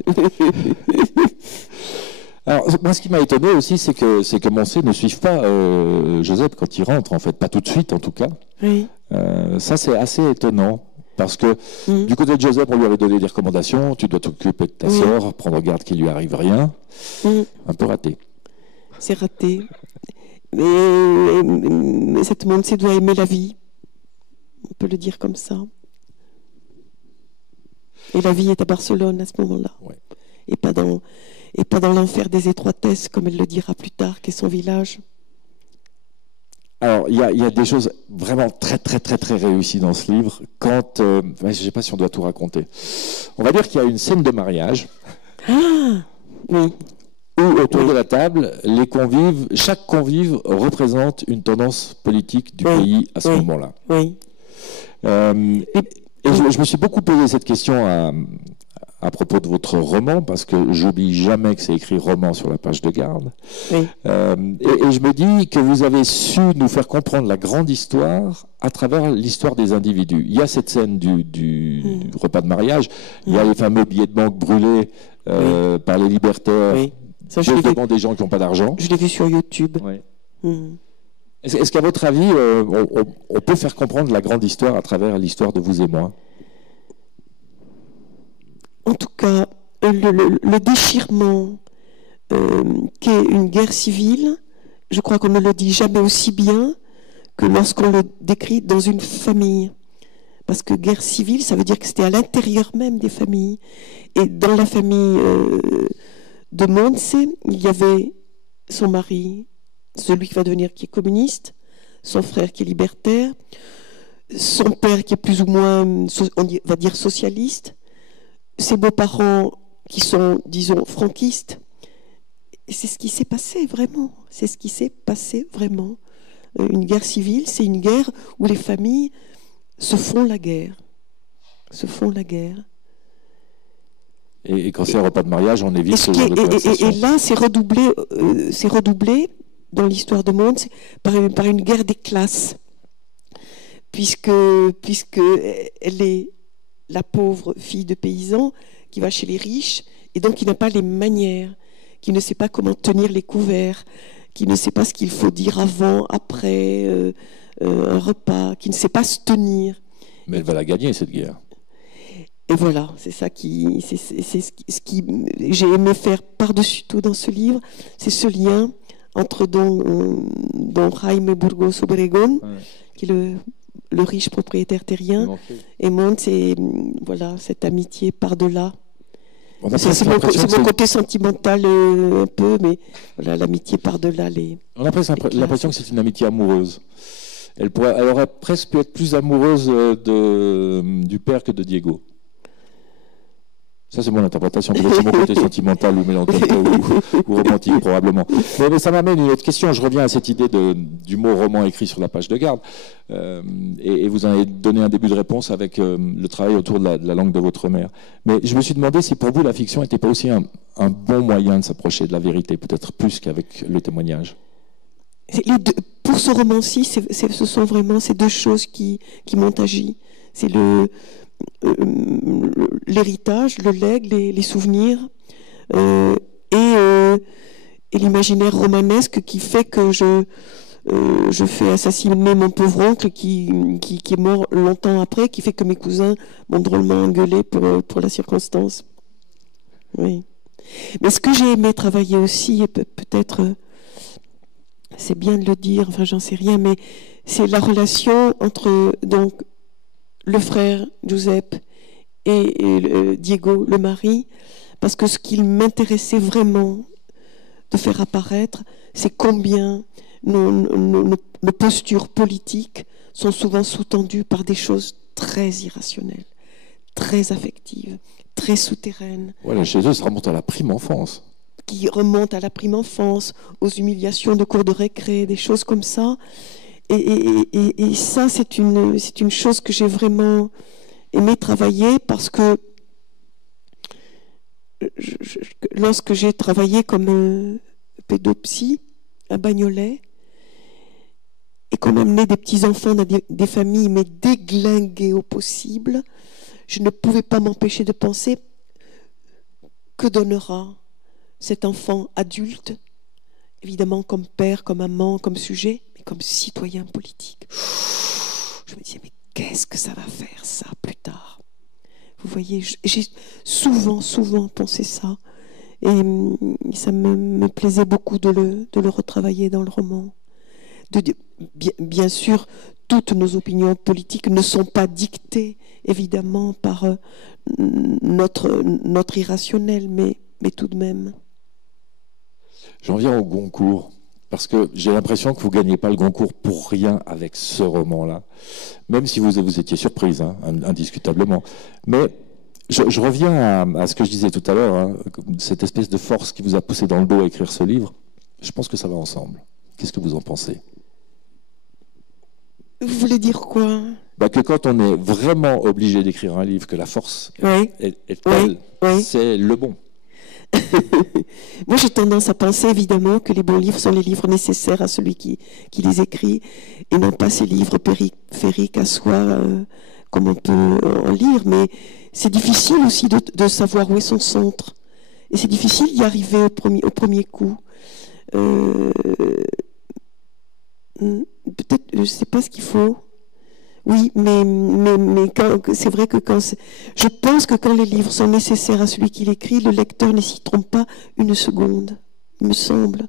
Alors, moi, ce qui m'a étonné aussi, c'est que Moncé ne suive pas Joseph quand il rentre, en fait, pas tout de suite, en tout cas. Oui. Ça, c'est assez étonnant. Parce que du côté de Joseph, on lui avait donné des recommandations. Tu dois t'occuper de ta sœur, prendre garde qu'il lui arrive rien. Un peu raté. C'est raté. Mais cette Montse doit aimer la vie. On peut le dire comme ça. Et la vie est à Barcelone à ce moment-là. Ouais. Et pas dans l'enfer des étroitesses, comme elle le dira plus tard, qu'est son village. Alors, il y a des choses vraiment très, très, très, très réussies dans ce livre. Je ne sais pas si on doit tout raconter. On va dire qu'il y a une scène de mariage. Ah oui. Où, autour de la table, chaque convive représente une tendance politique du pays à ce moment-là. Oui. Et je me suis beaucoup posé cette question à propos de votre roman, parce que j'oublie jamais que c'est écrit roman sur la page de garde. Oui. Et je me dis que vous avez su nous faire comprendre la grande histoire à travers l'histoire des individus. Il y a cette scène du repas de mariage, il y a les fameux billets de banque brûlés par les libertaires, devant des gens qui n'ont pas d'argent. Je l'ai vu sur YouTube. Oui. Est-ce qu'à votre avis, on peut faire comprendre la grande histoire à travers l'histoire de vous et moi ? En tout cas, le déchirement qu'est une guerre civile, je crois qu'on ne le dit jamais aussi bien que lorsqu'on le décrit dans une famille. Parce que guerre civile, ça veut dire que c'était à l'intérieur même des familles. Et dans la famille de Montse, il y avait son mari, celui qui est communiste, son frère qui est libertaire, son père qui est plus ou moins, on va dire, socialiste, ses beaux-parents qui sont, disons, franquistes. Et c'est ce qui s'est passé vraiment. C'est ce qui s'est passé vraiment. Une guerre civile, c'est une guerre où les familles se font la guerre. Et quand c'est un repas de mariage, on évite ce genre de conversation. Et là, c'est redoublé dans l'histoire de monde par une guerre des classes. Puisque elle est la pauvre fille de paysan qui va chez les riches et donc qui n'a pas les manières, qui ne sait pas comment tenir les couverts, qui ne sait pas ce qu'il faut dire avant, après un repas, qui ne sait pas se tenir. Mais elle va la gagner, cette guerre. Et voilà, c'est ça ce qui j'ai aimé faire par-dessus tout dans ce livre, c'est ce lien entre don Jaime Burgos Obregón, qui est le riche propriétaire terrien, et Montse, et voilà, cette amitié par-delà. C'est mon côté sentimental un peu, mais voilà, l'amitié par-delà les. On a presque l'impression que c'est une amitié amoureuse. Elle aurait presque pu être plus amoureuse du père que de Diego. Ça, c'est mon interprétation. Peut-être c'est mon côté sentimental ou mélancolique ou romantique, probablement. Mais ça m'amène à une autre question. Je reviens à cette idée du mot roman écrit sur la page de garde. Et vous en avez donné un début de réponse avec le travail autour de la langue de votre mère. Mais je me suis demandé si pour vous, la fiction n'était pas aussi un bon moyen de s'approcher de la vérité, peut-être plus qu'avec le témoignage. Pour ce roman-ci, ce sont vraiment ces deux choses qui m'ont agi. C'est l'héritage, le legs, les souvenirs, et l'imaginaire romanesque qui fait que je fais assassiner mon pauvre oncle qui est mort longtemps après, qui fait que mes cousins m'ont drôlement engueulé pour la circonstance. Oui. Mais ce que j'ai aimé travailler aussi, et peut-être, c'est bien de le dire, enfin j'en sais rien, mais c'est la relation entre donc le frère Giuseppe et Diego, le mari, parce que ce qu'il m'intéressait vraiment de faire apparaître, c'est combien nos postures politiques sont souvent sous-tendues par des choses très irrationnelles, très affectives, très souterraines. Voilà, chez eux, ça remonte à la prime enfance. Qui remontent à la prime enfance, aux humiliations de cours de récré, des choses comme ça. Et ça, c'est une chose que j'ai vraiment aimé travailler parce que lorsque j'ai travaillé comme pédopsie à Bagnolet et qu'on amenait des petits-enfants dans des familles mais déglinguées au possible, je ne pouvais pas m'empêcher de penser que donnera cet enfant adulte, évidemment comme père, comme amant, comme sujet, mais comme citoyen politique. Je me disais, mais qu'est-ce que ça va faire, ça, plus tard? Vous voyez, j'ai souvent pensé ça. Et ça me plaisait beaucoup de le retravailler dans le roman. Bien sûr, toutes nos opinions politiques ne sont pas dictées, évidemment, par notre irrationnel, mais tout de même. J'en viens au Goncourt, parce que j'ai l'impression que vous ne gagnez pas le Goncourt pour rien avec ce roman-là, même si vous étiez surprise, hein, indiscutablement. Mais je reviens à ce que je disais tout à l'heure, hein, cette espèce de force qui vous a poussé dans le dos à écrire ce livre. Je pense que ça va ensemble. Qu'est-ce que vous en pensez? Vous voulez dire quoi? Que quand on est vraiment obligé d'écrire un livre, que la force est telle, c'est le bon. Moi, j'ai tendance à penser, évidemment, que les bons livres sont les livres nécessaires à celui qui les écrit, et non pas ces livres périphériques à soi, comme on peut en lire. Mais c'est difficile aussi de savoir où est son centre. Et c'est difficile d'y arriver au premier coup. Peut-être, je ne sais pas ce qu'il faut. Oui, mais c'est vrai que je pense que quand les livres sont nécessaires à celui qui l'écrit, le lecteur ne s'y trompe pas une seconde, il me semble.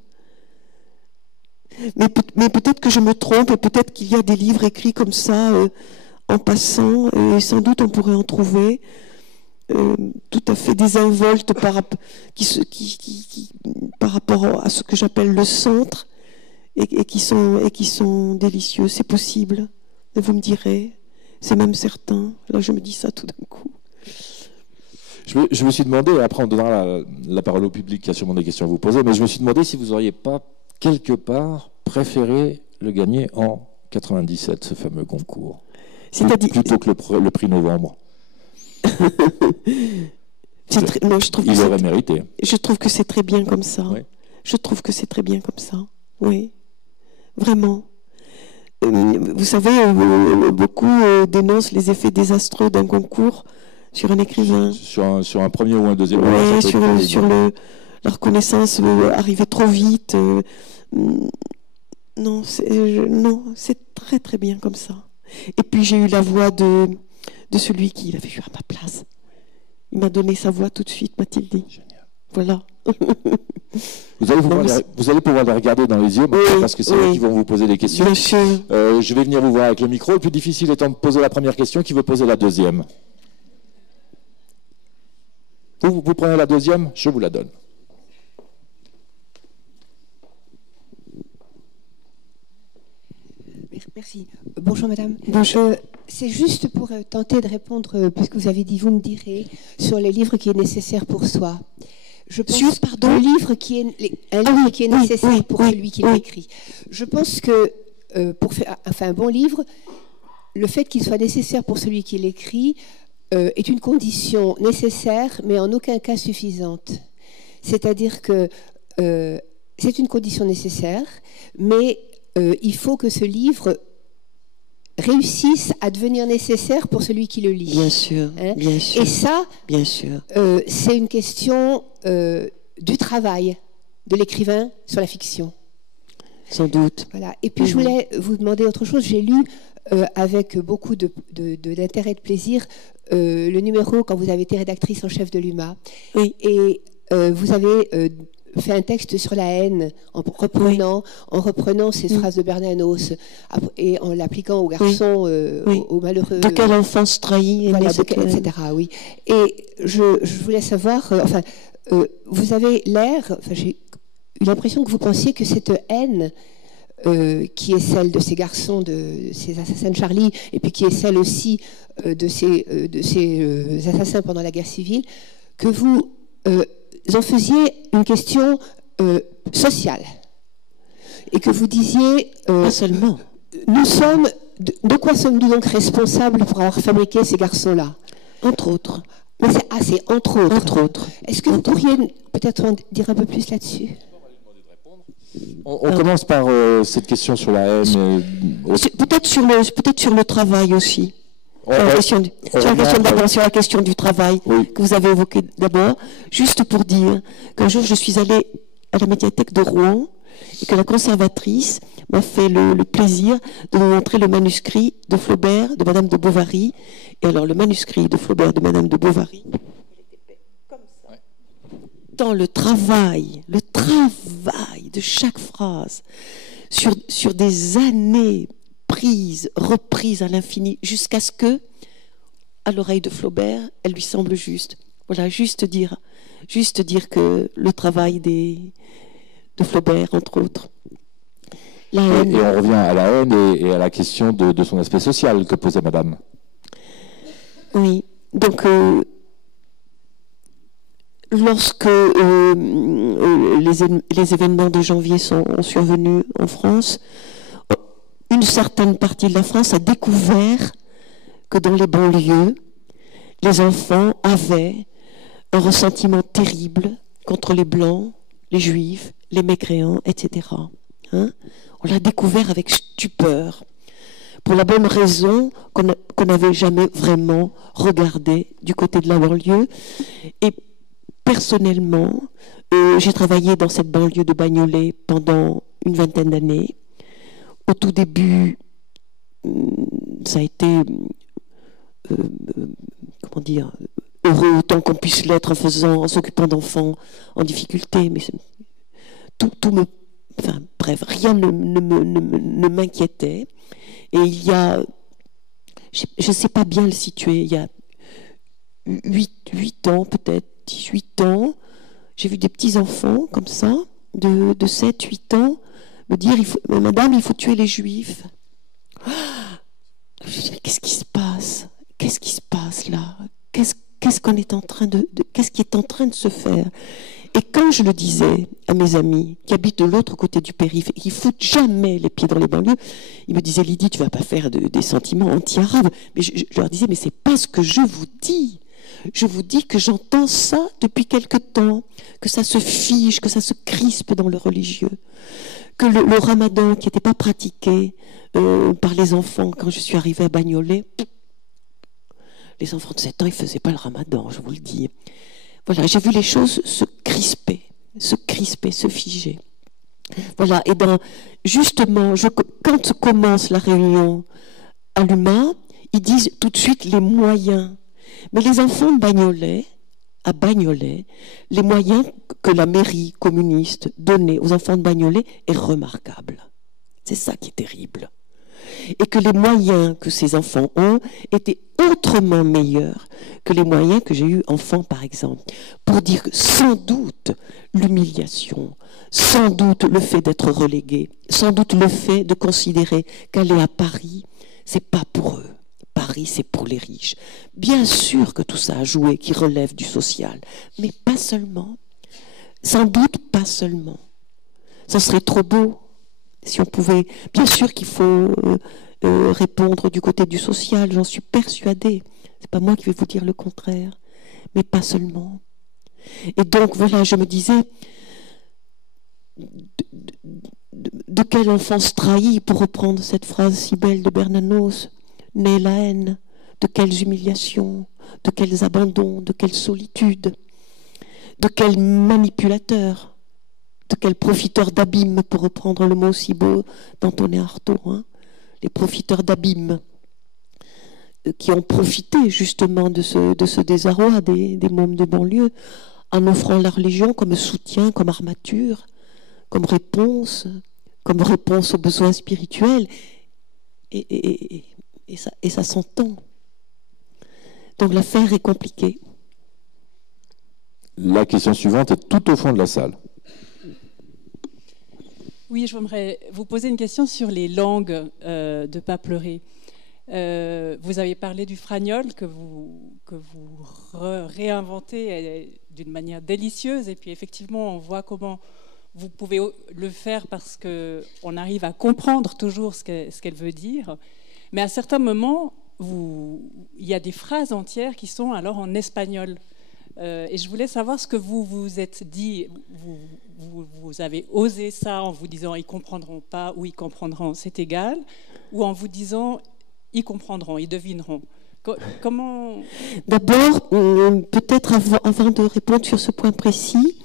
Mais peut-être que je me trompe, et peut-être qu'il y a des livres écrits comme ça, en passant, et sans doute on pourrait en trouver, tout à fait désinvoltes par rapport à ce que j'appelle le centre, et qui sont délicieux. C'est possible. Vous me direz, c'est même certain. Là, je me dis ça tout d'un coup. Je me suis demandé, après on donnera la parole au public qui a sûrement des questions à vous poser, mais je me suis demandé si vous n'auriez pas, quelque part, préféré le gagner en 97, ce fameux Goncourt. Plutôt que le prix Novembre. Non, je trouve il aurait mérité. Je trouve que c'est très bien comme ça. Oui. Je trouve que c'est très bien comme ça. Oui, vraiment. Vous savez, beaucoup dénoncent les effets désastreux d'un concours sur un écrivain. Sur un premier ou un deuxième. Oui, sur la reconnaissance arrivée trop vite. Non, c'est très très bien comme ça. Et puis j'ai eu la voix de celui qui l'avait eu à ma place. Il m'a donné sa voix tout de suite, m'a-t-il dit. Génial. Voilà. Vous allez pouvoir les regarder dans les yeux, parce que c'est eux qui vont vous poser des questions. Bien sûr. Je vais venir vous voir avec le micro. Le plus difficile étant de poser la première question, qui veut poser la deuxième? Vous prenez la deuxième, je vous la donne. Merci. Bonjour madame. Bonjour. C'est juste pour tenter de répondre, puisque vous avez dit, vous me direz, sur les livres qui est nécessaire pour soi. Je pense pardon, un livre qui est nécessaire pour celui qui l'écrit. Je pense que pour faire un bon livre, le fait qu'il soit nécessaire pour celui qui l'écrit est une condition nécessaire, mais en aucun cas suffisante. C'est-à-dire que c'est une condition nécessaire, mais il faut que ce livre réussisse à devenir nécessaire pour celui qui le lit. Bien sûr, Hein? bien sûr. Et ça, bien sûr. c'est une question du travail de l'écrivain sur la fiction. Sans doute. Voilà. Et puis je voulais vous demander autre chose. J'ai lu avec beaucoup d'intérêt et de plaisir le numéro quand vous avez été rédactrice en chef de l'UMA. Oui. Et vous avez fait un texte sur la haine en reprenant ces phrases de Bernanos et en l'appliquant aux garçons, aux malheureux. De quelle enfance trahie, voilà, etc. Oui. Et je voulais savoir, vous avez l'air, j'ai eu l'impression que vous pensiez que cette haine qui est celle de ces garçons, de ces assassins de Charlie, et puis qui est celle aussi de ces assassins pendant la guerre civile, que vous en faisiez une question sociale. Et que vous disiez... Pas seulement. De quoi sommes-nous donc responsables pour avoir fabriqué ces garçons-là? Entre autres. Mais c'est entre autres. Entre autres. Est-ce que vous pourriez peut-être en dire un peu plus là-dessus? On commence par cette question sur la haine. Peut-être sur le travail aussi. Sur la question du travail que vous avez évoquée d'abord, juste pour dire qu'un jour je suis allée à la médiathèque de Rouen et que la conservatrice m'a fait le plaisir de me montrer le manuscrit de Flaubert, de Madame de Bovary. Et alors le manuscrit de Flaubert de Madame de Bovary, comme ça, dans le travail de chaque phrase, sur des années reprises à l'infini, jusqu'à ce que, à l'oreille de Flaubert, elle lui semble juste. Voilà, juste dire que le travail de Flaubert, entre autres. Et on revient à la haine et à la question de son aspect social que posait Madame. Oui, donc lorsque les événements de janvier sont survenus en France, une certaine partie de la France a découvert que dans les banlieues, les enfants avaient un ressentiment terrible contre les Blancs, les Juifs, les mécréants, etc. Hein? On l'a découvert avec stupeur, pour la bonne raison qu'on n'avait jamais vraiment regardé du côté de la banlieue. Et personnellement, j'ai travaillé dans cette banlieue de Bagnolet pendant une vingtaine d'années. Au tout début, ça a été, comment dire, heureux autant qu'on puisse l'être en s'occupant d'enfants en difficulté, mais bref, rien ne m'inquiétait. Et il y a, je ne sais pas bien le situer, il y a 8 ans, peut-être 18 ans, j'ai vu des petits-enfants comme ça, de 7-8 ans, me dire, Madame, il faut tuer les Juifs. Je dis, mais qu'est-ce qui se passe? Qu'est-ce qui se passe là? Qu'est-ce qu'on est en train qu'est-ce qui est en train de se faire? Et quand je le disais à mes amis qui habitent de l'autre côté du périph' et qui foutent jamais les pieds dans les banlieues, ils me disaient, Lydie, tu vas pas faire des sentiments anti-arabes. Mais je leur disais, mais c'est pas ce que je vous dis. Je vous dis que j'entends ça depuis quelque temps, que ça se fige, que ça se crispe dans le religieux, que le ramadan qui n'était pas pratiqué par les enfants quand je suis arrivée à Bagnolet, les enfants de 7 ans, ils ne faisaient pas le ramadan, je vous le dis. Voilà, j'ai vu les choses se crisper, se figer. Voilà, et justement, quand commence la réunion à l'UMA, ils disent tout de suite les moyens. Mais les enfants de Bagnolet, à Bagnolet, les moyens que la mairie communiste donnait aux enfants de Bagnolet est remarquable. C'est ça qui est terrible. Et que les moyens que ces enfants ont étaient autrement meilleurs que les moyens que j'ai eus enfant, par exemple. Pour dire que sans doute l'humiliation, sans doute le fait d'être relégué, sans doute le fait de considérer qu'aller à Paris, c'est pas pour eux. Paris, c'est pour les riches. Bien sûr que tout ça a joué, qui relève du social, mais pas seulement. Sans doute pas seulement. Ça serait trop beau si on pouvait. Bien sûr qu'il faut répondre du côté du social, j'en suis persuadée. C'est pas moi qui vais vous dire le contraire, mais pas seulement. Et donc voilà, je me disais, de quelle enfance trahie, pour reprendre cette phrase si belle de Bernanos, naît la haine? De quelles humiliations, de quels abandons, de quelle solitude, de quels manipulateurs, de quels profiteurs d'abîme, pour reprendre le mot si beau d'Antonin Artaud, hein, les profiteurs d'abîme, qui ont profité justement de ce désarroi des mômes de banlieue, en offrant la religion comme soutien, comme armature, comme réponse aux besoins spirituels. Et ça s'entend. Donc l'affaire est compliquée. La question suivante est tout au fond de la salle. Oui, j'aimerais vous poser une question sur les langues de Pas pleurer. Vous avez parlé du fragnol que vous réinventez d'une manière délicieuse, et puis effectivement on voit comment vous pouvez le faire parce qu'on arrive à comprendre toujours ce qu'elle veut dire, mais à certains moments il y a des phrases entières qui sont alors en espagnol. Et je voulais savoir ce que vous vous êtes dit. Vous avez osé ça en vous disant ils comprendront pas ou ils comprendront, c'est égal, ou en vous disant ils comprendront, ils devineront. Comment... D'abord, peut-être avant de répondre sur ce point précis,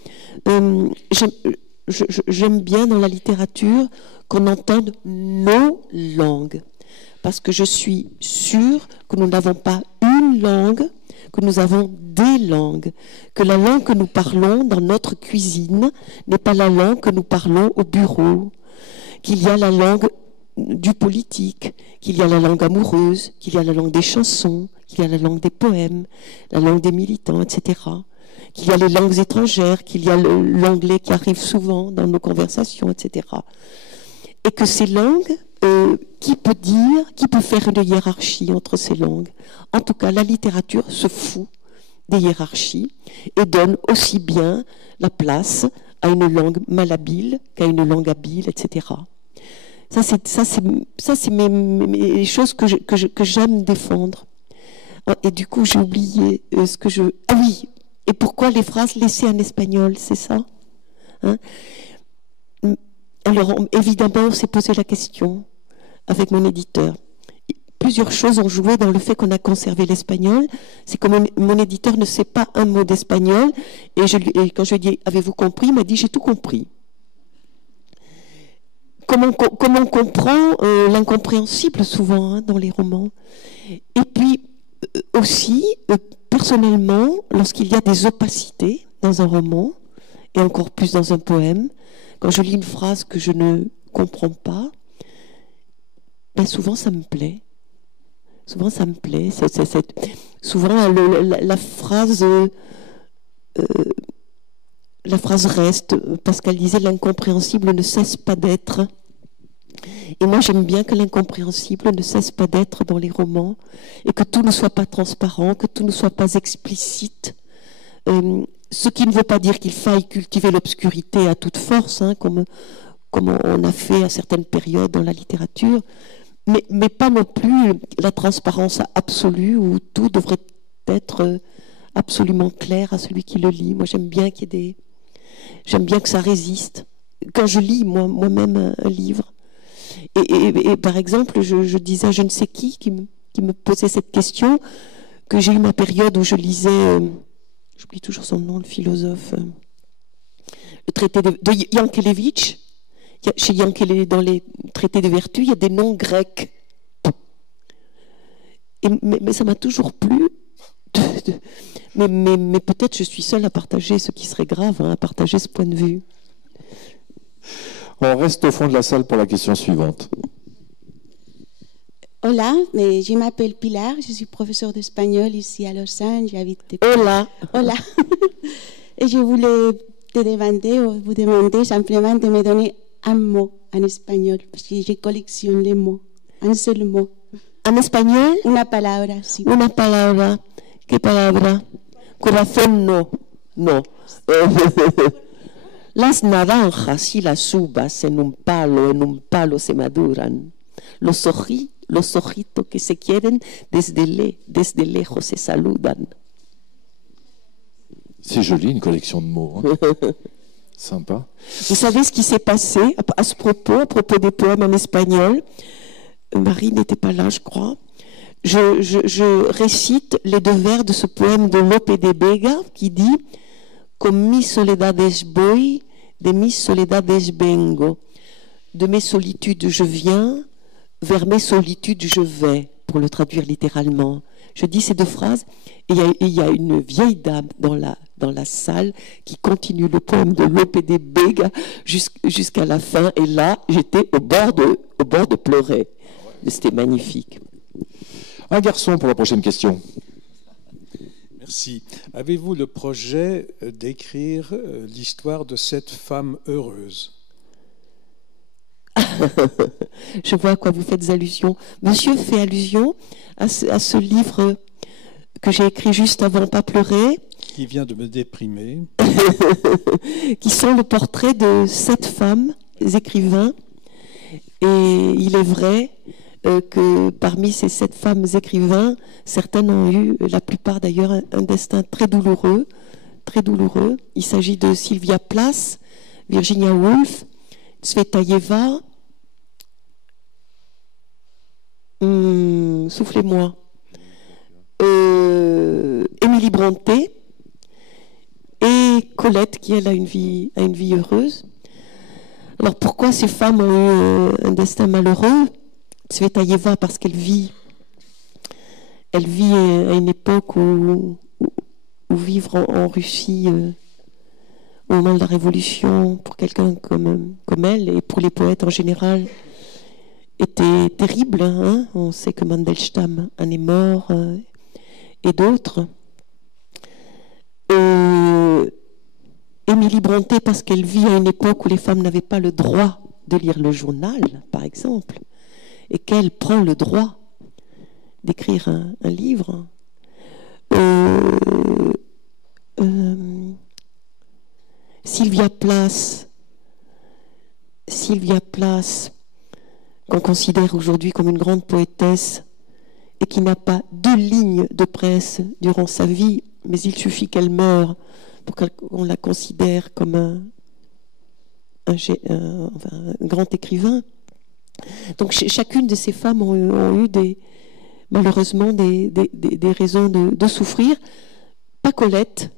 j'aime bien dans la littérature qu'on entende nos langues, parce que je suis sûre que nous n'avons pas une langue, que nous avons des langues, que la langue que nous parlons dans notre cuisine n'est pas la langue que nous parlons au bureau, qu'il y a la langue du politique, qu'il y a la langue amoureuse, qu'il y a la langue des chansons, qu'il y a la langue des poèmes, la langue des militants, etc. Qu'il y a les langues étrangères, qu'il y a l'anglais qui arrive souvent dans nos conversations, etc. Et que ces langues, qui peut faire une hiérarchie entre ces langues? En tout cas, la littérature se fout des hiérarchies et donne aussi bien la place à une langue malhabile qu'à une langue habile, etc. Ça, c'est les choses que j'aime défendre. Et du coup, j'ai oublié ce que je... Ah oui, et pourquoi les phrases laissées en espagnol, c'est ça, hein? Alors, évidemment, on s'est posé la question avec mon éditeur. Plusieurs choses ont joué dans le fait qu'on a conservé l'espagnol. C'est que mon éditeur ne sait pas un mot d'espagnol. Et quand je lui ai dit, avez-vous compris? Il m'a dit, j'ai tout compris. Comment on comprend l'incompréhensible souvent, hein, dans les romans. Et puis, aussi, personnellement, lorsqu'il y a des opacités dans un roman, et encore plus dans un poème, quand je lis une phrase que je ne comprends pas, ben souvent ça me plaît. Souvent ça me plaît. Souvent la phrase reste. Pascal disait l'incompréhensible ne cesse pas d'être. Et moi j'aime bien que l'incompréhensible ne cesse pas d'être dans les romans, et que tout ne soit pas transparent, que tout ne soit pas explicite. Ce qui ne veut pas dire qu'il faille cultiver l'obscurité à toute force, hein, comme on a fait à certaines périodes dans la littérature, mais pas non plus la transparence absolue où tout devrait être absolument clair à celui qui le lit. Moi, j'aime bien j'aime bien que ça résiste. Quand je lis moi-même un livre, et par exemple, je disais à je ne sais qui me posait cette question, que j'ai eu ma période où je lisais, j'oublie toujours son nom, le philosophe, le traité de Yankelevitch. Chez Yankelevitch, dans les traités de vertu, il y a des noms grecs. Mais ça m'a toujours plu. Mais peut-être je suis seule à partager, ce qui serait grave, hein, à partager ce point de vue. On reste au fond de la salle pour la question suivante. Hola, je m'appelle Pilar, je suis professeure d'espagnol ici à Lausanne. J'habite depuis... Hola. Hola. Et je voulais vous demander simplement de me donner un mot en espagnol, parce que je collectionne les mots. Un seul mot. En espagnol? Una palabra, sí. Una palabra. ¿Qué palabra? Corazón no. No. Las naranjas y las uvas en un palo se maduran. Los ojitos que se quieren desde lejos se saludan. C'est joli, une collection de mots. Hein. Sympa. Vous savez ce qui s'est passé à propos des poèmes en espagnol? Marie n'était pas là, je crois. Je récite les 2 vers de ce poème de Lope de Vega qui dit « Con mis soledades voy, de mis soledades vengo ». De mes solitudes je viens, vers mes solitudes je vais, pour le traduire littéralement. Je dis ces 2 phrases et il y a une vieille dame dans la salle qui continue le poème de Lope de Vega jusqu'à la fin. Et là, j'étais au bord de pleurer. C'était magnifique. Un garçon pour la prochaine question. Merci. Avez-vous le projet d'écrire l'histoire de cette femme heureuse? Je vois à quoi vous faites allusion. Monsieur fait allusion à ce livre que j'ai écrit juste avant Pas pleurer. Qui vient de me déprimer. Qui sont le portrait de 7 femmes écrivains. Et il est vrai que parmi ces 7 femmes écrivains, certaines ont eu, la plupart d'ailleurs, un destin très douloureux. Très douloureux. Il s'agit de Sylvia Plath, Virginia Woolf, Tsvetaeva, soufflez-moi, Émilie Brontë et Colette, qui elle a une vie heureuse. Alors pourquoi ces femmes ont eu un destin malheureux? Tsvetaeva parce qu'elle vit à une époque où vivre en Russie au moment de la Révolution, pour quelqu'un comme elle, et pour les poètes en général, était terrible. Hein. On sait que Mandelstam en est mort, et d'autres. Émilie Brontë, parce qu'elle vit à une époque où les femmes n'avaient pas le droit de lire le journal, par exemple, et qu'elle prend le droit d'écrire un livre. Sylvia Plath, qu'on considère aujourd'hui comme une grande poétesse et qui n'a pas 2 lignes de presse durant sa vie, mais il suffit qu'elle meure pour qu'on la considère comme un grand écrivain. Donc chacune de ces femmes ont eu malheureusement des raisons de souffrir. Pas Colette,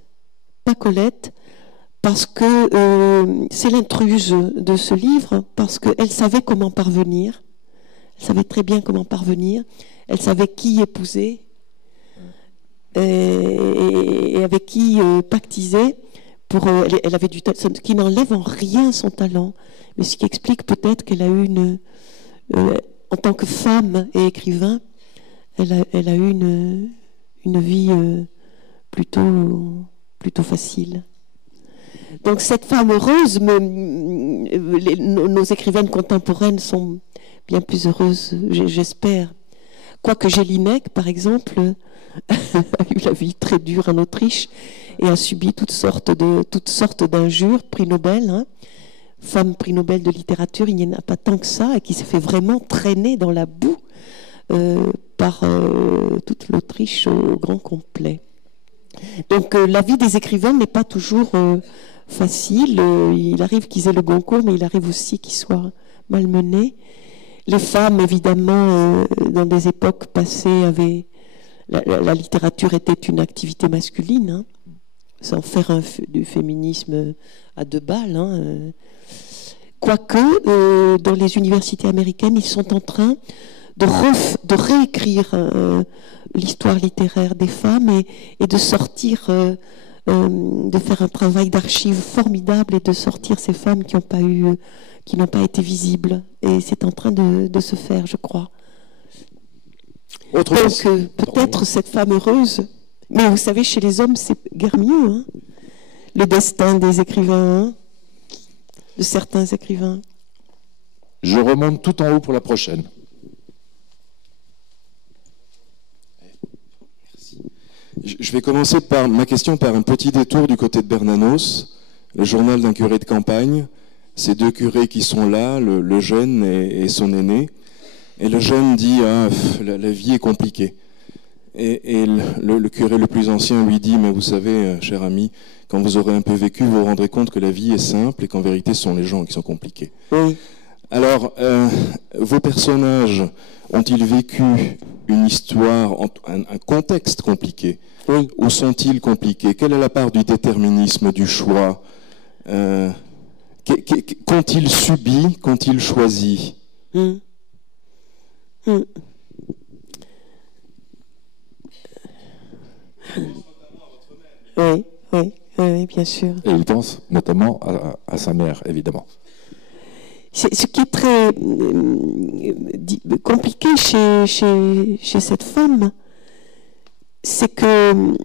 parce que c'est l'intruse de ce livre, parce qu'elle savait comment parvenir. Elle savait très bien comment parvenir. Elle savait qui épouser et avec qui pactiser. Elle avait du talent, ce qui n'enlève en rien son talent, mais ce qui explique peut-être qu'elle a eu en tant que femme et écrivain, elle a eu une vie plutôt facile. Donc cette femme heureuse, nos écrivaines contemporaines sont bien plus heureuses, j'espère. Quoique Jelinek, par exemple, a eu la vie très dure en Autriche et a subi toutes sortes d'injures, prix Nobel. Hein. Femme prix Nobel de littérature, il n'y en a pas tant que ça, et qui s'est fait vraiment traîner dans la boue par toute l'Autriche au grand complet. Donc la vie des écrivains n'est pas toujours facile. Il arrive qu'ils aient le Goncourt, mais il arrive aussi qu'ils soient malmenés. Les femmes, évidemment, dans des époques passées, la littérature était une activité masculine, hein, sans faire du féminisme à 2 balles. Hein. Quoique, dans les universités américaines, ils sont en train de réécrire l'histoire littéraire des femmes et de sortir, de faire un travail d'archives formidable et de sortir ces femmes qui n'ont pas été visibles. Et c'est en train de se faire, je crois. Donc peut-être cette femme heureuse, mais vous savez, chez les hommes, c'est guère mieux. Hein, le destin des écrivains, hein, de certains écrivains. Je remonte tout en haut pour la prochaine. Je vais commencer ma question par un petit détour du côté de Bernanos, le journal d'un curé de campagne. Ces 2 curés qui sont là, le jeune et son aîné. Et le jeune dit la vie est compliquée. Et le curé le plus ancien lui dit, mais vous savez, cher ami, quand vous aurez un peu vécu, vous vous rendrez compte que la vie est simple et qu'en vérité, ce sont les gens qui sont compliqués. Oui. Alors, vos personnages ont-ils vécu une histoire, un contexte compliqué? Oui. Où sont-ils compliqués? Quelle est la part du déterminisme, du choix? Qu'ont-ils subi? Qu'ont-ils choisi? Oui, bien sûr. Et il pense notamment à sa mère, évidemment. Ce qui est très compliqué chez cette femme, c'est que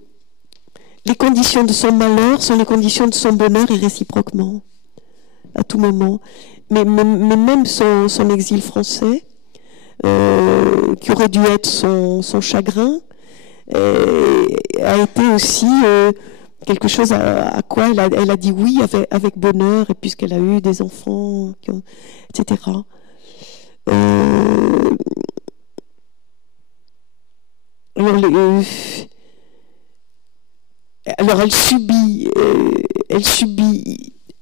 les conditions de son malheur sont les conditions de son bonheur et réciproquement, à tout moment. Mais même son exil français, qui aurait dû être son chagrin, a été aussi quelque chose à quoi elle a dit oui avec bonheur, et puisqu'elle a eu des enfants, etc. Alors elle subit,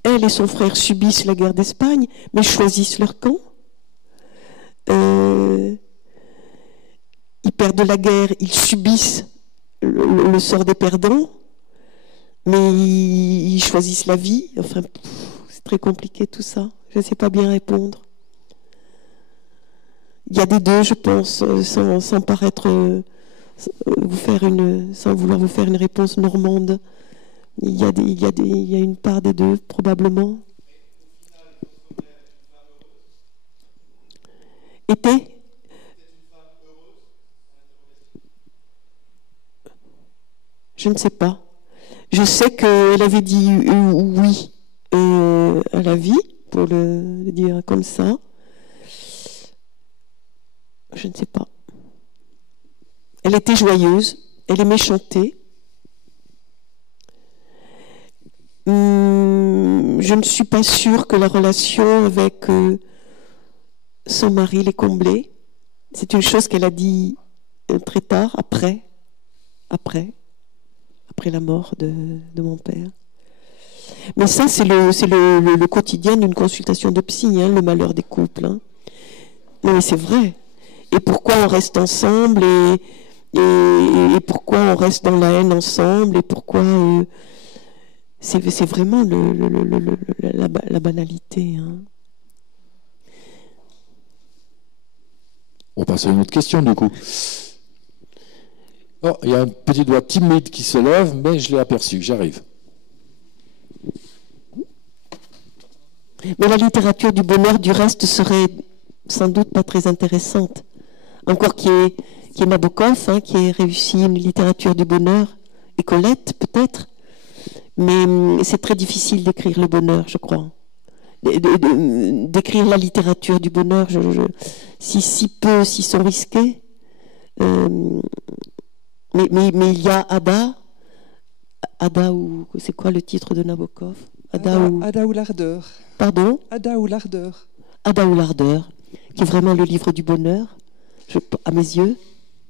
elle et son frère subissent la guerre d'Espagne, mais choisissent leur camp. Ils perdent la guerre, ils subissent le sort des perdants, mais ils choisissent la vie. Enfin, c'est très compliqué tout ça. Je ne sais pas bien répondre. Il y a des deux, je pense, sans paraître sans vouloir vous faire une réponse normande. Il y a une part des deux, probablement. Était Je ne sais pas. Je sais qu'elle avait dit oui à la vie, pour le dire comme ça. Je ne sais pas. Elle était joyeuse, elle aimait chanter. Je ne suis pas sûre que la relation avec son mari l'ait comblée. C'est une chose qu'elle a dit très tard, après la mort de mon père. Mais ça, c'est le quotidien d'une consultation de psy, hein, le malheur des couples. Hein. Non, mais c'est vrai. Et pourquoi on reste ensemble et pourquoi on reste dans la haine ensemble et pourquoi... c'est vraiment la banalité. Hein. On passe à une autre question, du coup. Oh, il y a un petit doigt timide qui se lève, mais je l'ai aperçu, j'arrive. Mais la littérature du bonheur, du reste, serait sans doute pas très intéressante. Encore qui est Nabokov, hein, qui a réussi une littérature du bonheur, et Colette, peut-être. Mais c'est très difficile d'écrire le bonheur, je crois. D'écrire la littérature du bonheur, si peu s'y sont risqués. Mais il y a Ada ou c'est quoi le titre de Nabokov? Ada ou l'ardeur. Pardon? Ada ou l'ardeur. Ada ou l'ardeur, qui est vraiment le livre du bonheur, à mes yeux,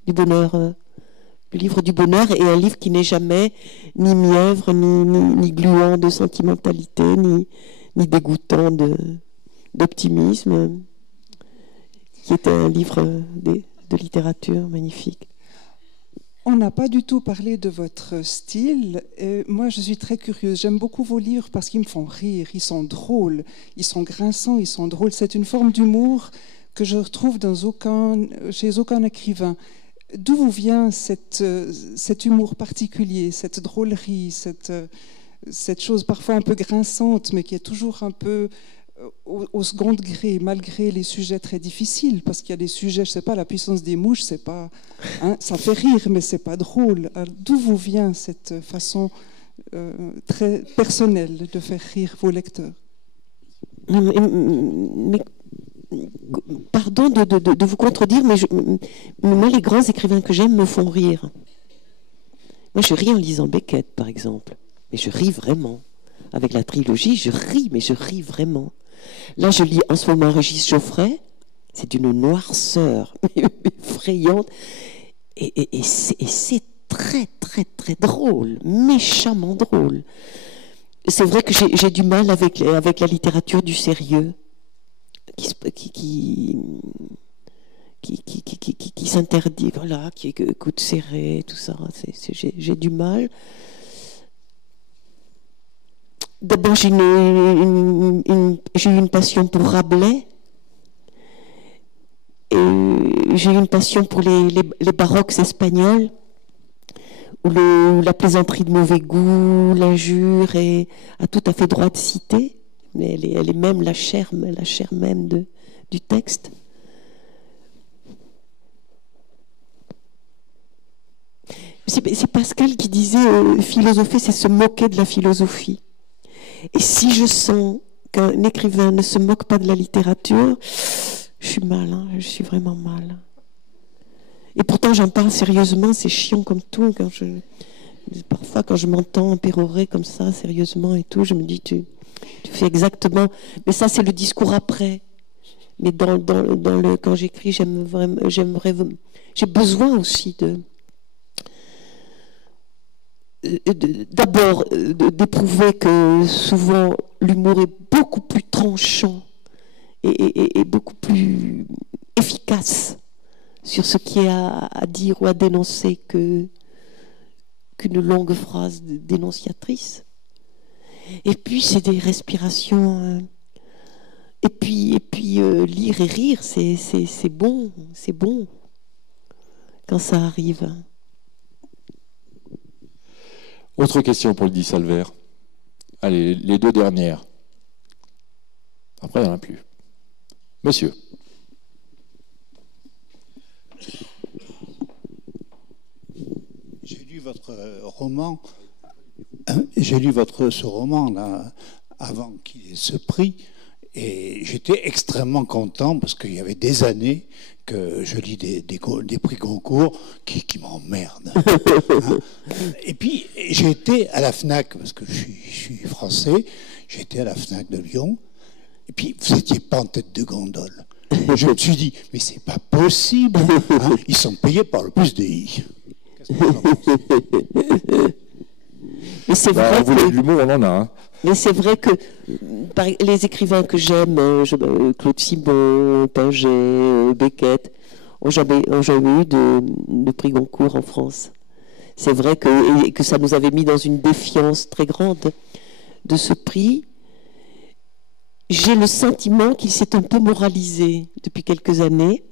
du bonheur, le livre du bonheur, et un livre qui n'est jamais ni mièvre, ni gluant de sentimentalité, ni dégoûtant d'optimisme, qui était un livre de littérature magnifique. On n'a pas du tout parlé de votre style. Et moi, je suis très curieuse. J'aime beaucoup vos livres parce qu'ils me font rire. Ils sont drôles, ils sont grinçants, ils sont drôles. C'est une forme d'humour que je retrouve chez aucun écrivain. D'où vous vient cet humour particulier, cette drôlerie, cette chose parfois un peu grinçante, mais qui est toujours un peu au second degré, malgré les sujets très difficiles, parce qu'il y a des sujets, je ne sais pas, la puissance des mouches, c'est pas, hein, ça fait rire, mais c'est pas drôle. D'où vous vient cette façon très personnelle de faire rire vos lecteurs? Mais, pardon de vous contredire, mais moi, les grands écrivains que j'aime me font rire. Moi, je ris en lisant Beckett, par exemple, mais je ris vraiment. Avec la trilogie, je ris, mais je ris vraiment. Là, je lis en ce moment Régis Geoffrey. C'est d'une noirceur effrayante. Et c'est très, très, très drôle, méchamment drôle. C'est vrai que j'ai du mal avec la littérature du sérieux qui s'interdit, voilà, qui écoute serré, tout ça. J'ai du mal. D'abord, j'ai eu une passion pour Rabelais. Et j'ai eu une passion pour les baroques espagnols, où la plaisanterie de mauvais goût, l'injure a tout à fait droit de citer, mais elle est même la chair même du texte. C'est Pascal qui disait philosopher, c'est se moquer de la philosophie. Et si je sens qu'un écrivain ne se moque pas de la littérature, je suis mal, hein, je suis vraiment mal. Et pourtant, j'en parle sérieusement, c'est chiant comme tout. Parfois, quand je m'entends pérorer comme ça, sérieusement et tout, je me dis, tu fais exactement... Mais ça, c'est le discours après. Mais quand j'écris, j'ai besoin aussi d'abord d'éprouver que souvent l'humour est beaucoup plus tranchant et beaucoup plus efficace sur ce qui est à dire ou à dénoncer qu'une longue phrase dénonciatrice. Et puis c'est des respirations. Et puis lire et rire, c'est bon quand ça arrive. Autre question pour Lydie Salvert. Allez, les deux dernières. Après, il n'y en a plus. Monsieur. J'ai lu votre roman. Ce roman là avant qu'il ait ce prix, et j'étais extrêmement content parce qu'il y avait des années que je lis des prix Goncourt qui m'emmerdent. Hein. Et puis j'ai été à la Fnac parce que je suis français. J'ai été à la Fnac de Lyon. Et puis vous n'étiez pas en tête de gondole. Je me suis dit, mais c'est pas possible. Hein. Ils sont payés par le plus DI. Qu'est-ce que vous en pensez? Mais c'est vrai vous voulez de l'humour, on en a. Hein. Mais c'est vrai que les écrivains que j'aime, Claude Simon, Pinget, Beckett, ont jamais eu de prix Goncourt en France. C'est vrai que ça nous avait mis dans une défiance très grande de ce prix. J'ai le sentiment qu'il s'est un peu moralisé depuis quelques années.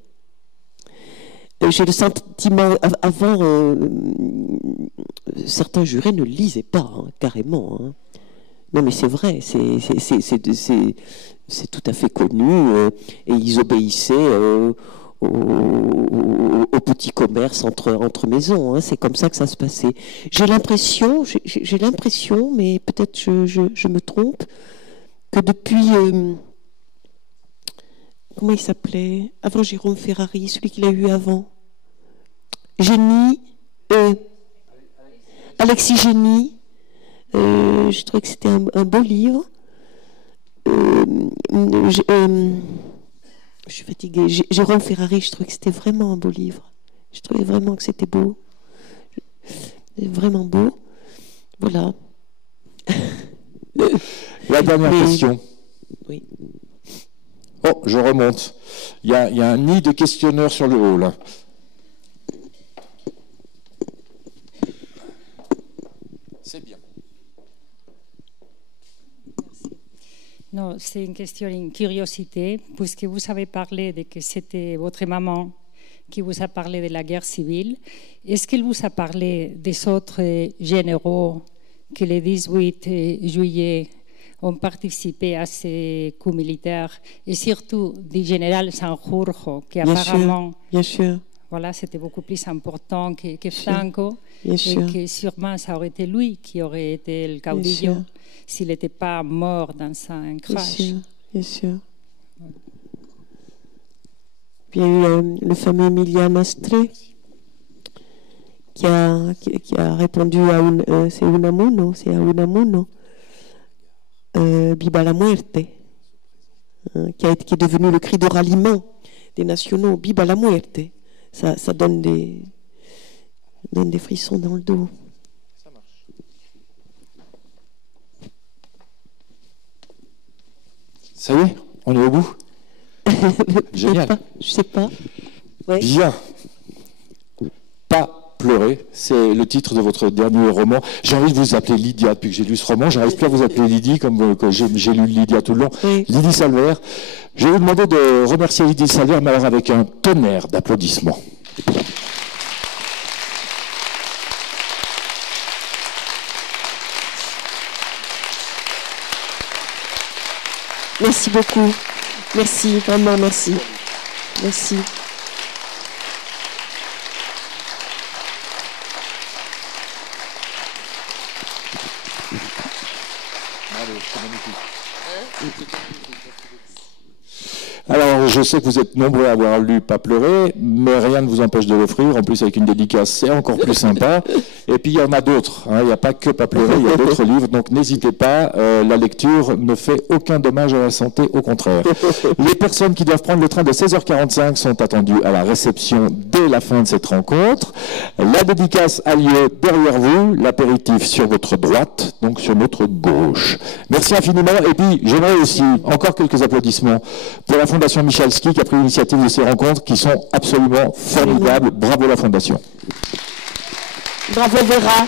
J'ai le sentiment, avant, certains jurés ne lisaient pas, hein, carrément. Hein. Non, mais c'est vrai, c'est tout à fait connu, et ils obéissaient au petit commerce entre maisons. Hein, c'est comme ça que ça se passait. J'ai l'impression, mais peut-être je me trompe, que depuis... comment il s'appelait? Avant Jérôme Ferrari, celui qu'il a eu avant. Génie, Alexis Génie. Je trouvais que c'était un beau livre. Je suis fatiguée. Jérôme Ferrari, je trouvais que c'était vraiment un beau livre. Je trouvais vraiment que c'était beau. Vraiment beau. Voilà. La dernière question. Oui. Oh, je remonte. Il y a un nid de questionneurs sur le haut, là. C'est bien. Non, c'est une question, une curiosité, puisque vous avez parlé de que c'était votre maman qui vous a parlé de la guerre civile. Est-ce qu'elle vous a parlé des autres généraux qui le 18 juillet ont participé à ces coups militaires, et surtout du général Sanjurjo, qui apparemment, bien sûr. Voilà, c'était beaucoup plus important que Franco, et que sûrement ça aurait été lui qui aurait été le caudillo s'il n'était pas mort dans un crash. Bien sûr. Puis il y a eu le fameux Emilia Mastre qui a répondu à c'est Unamuno, Viva la muerte, qui est devenu le cri de ralliement des nationaux, Viva la muerte. Ça donne donne des frissons dans le dos. Ça marche. Ça y est, on est au bout. Génial. Je sais pas. Ouais. Bien. Pas pleurer, c'est le titre de votre dernier roman. J'ai envie de vous appeler Lydia depuis que j'ai lu ce roman. J'arrive plus à vous appeler Lydie comme j'ai lu Lydia tout le long. Oui. Lydie Salver. Je vais vous demander de remercier Lydie Salver, mais alors avec un tonnerre d'applaudissements. Merci beaucoup. Merci, vraiment merci. Merci. Alors, je sais que vous êtes nombreux à avoir lu Pas pleurer, mais rien ne vous empêche de l'offrir. En plus, avec une dédicace, c'est encore plus sympa. Et puis, il y en a d'autres. Hein. Il n'y a pas que Pas pleurer, il y a d'autres livres. Donc, n'hésitez pas. La lecture ne fait aucun dommage à la santé, au contraire. Les personnes qui doivent prendre le train de 16h45 sont attendues à la réception dès la fin de cette rencontre. La dédicace a lieu derrière vous, l'apéritif sur votre droite, donc sur notre gauche. Merci infiniment. Et puis, j'aimerais aussi encore quelques applaudissements pour la Fondation Michalski qui a pris l'initiative de ces rencontres qui sont absolument formidables. Bravo la Fondation. Bravo Vera.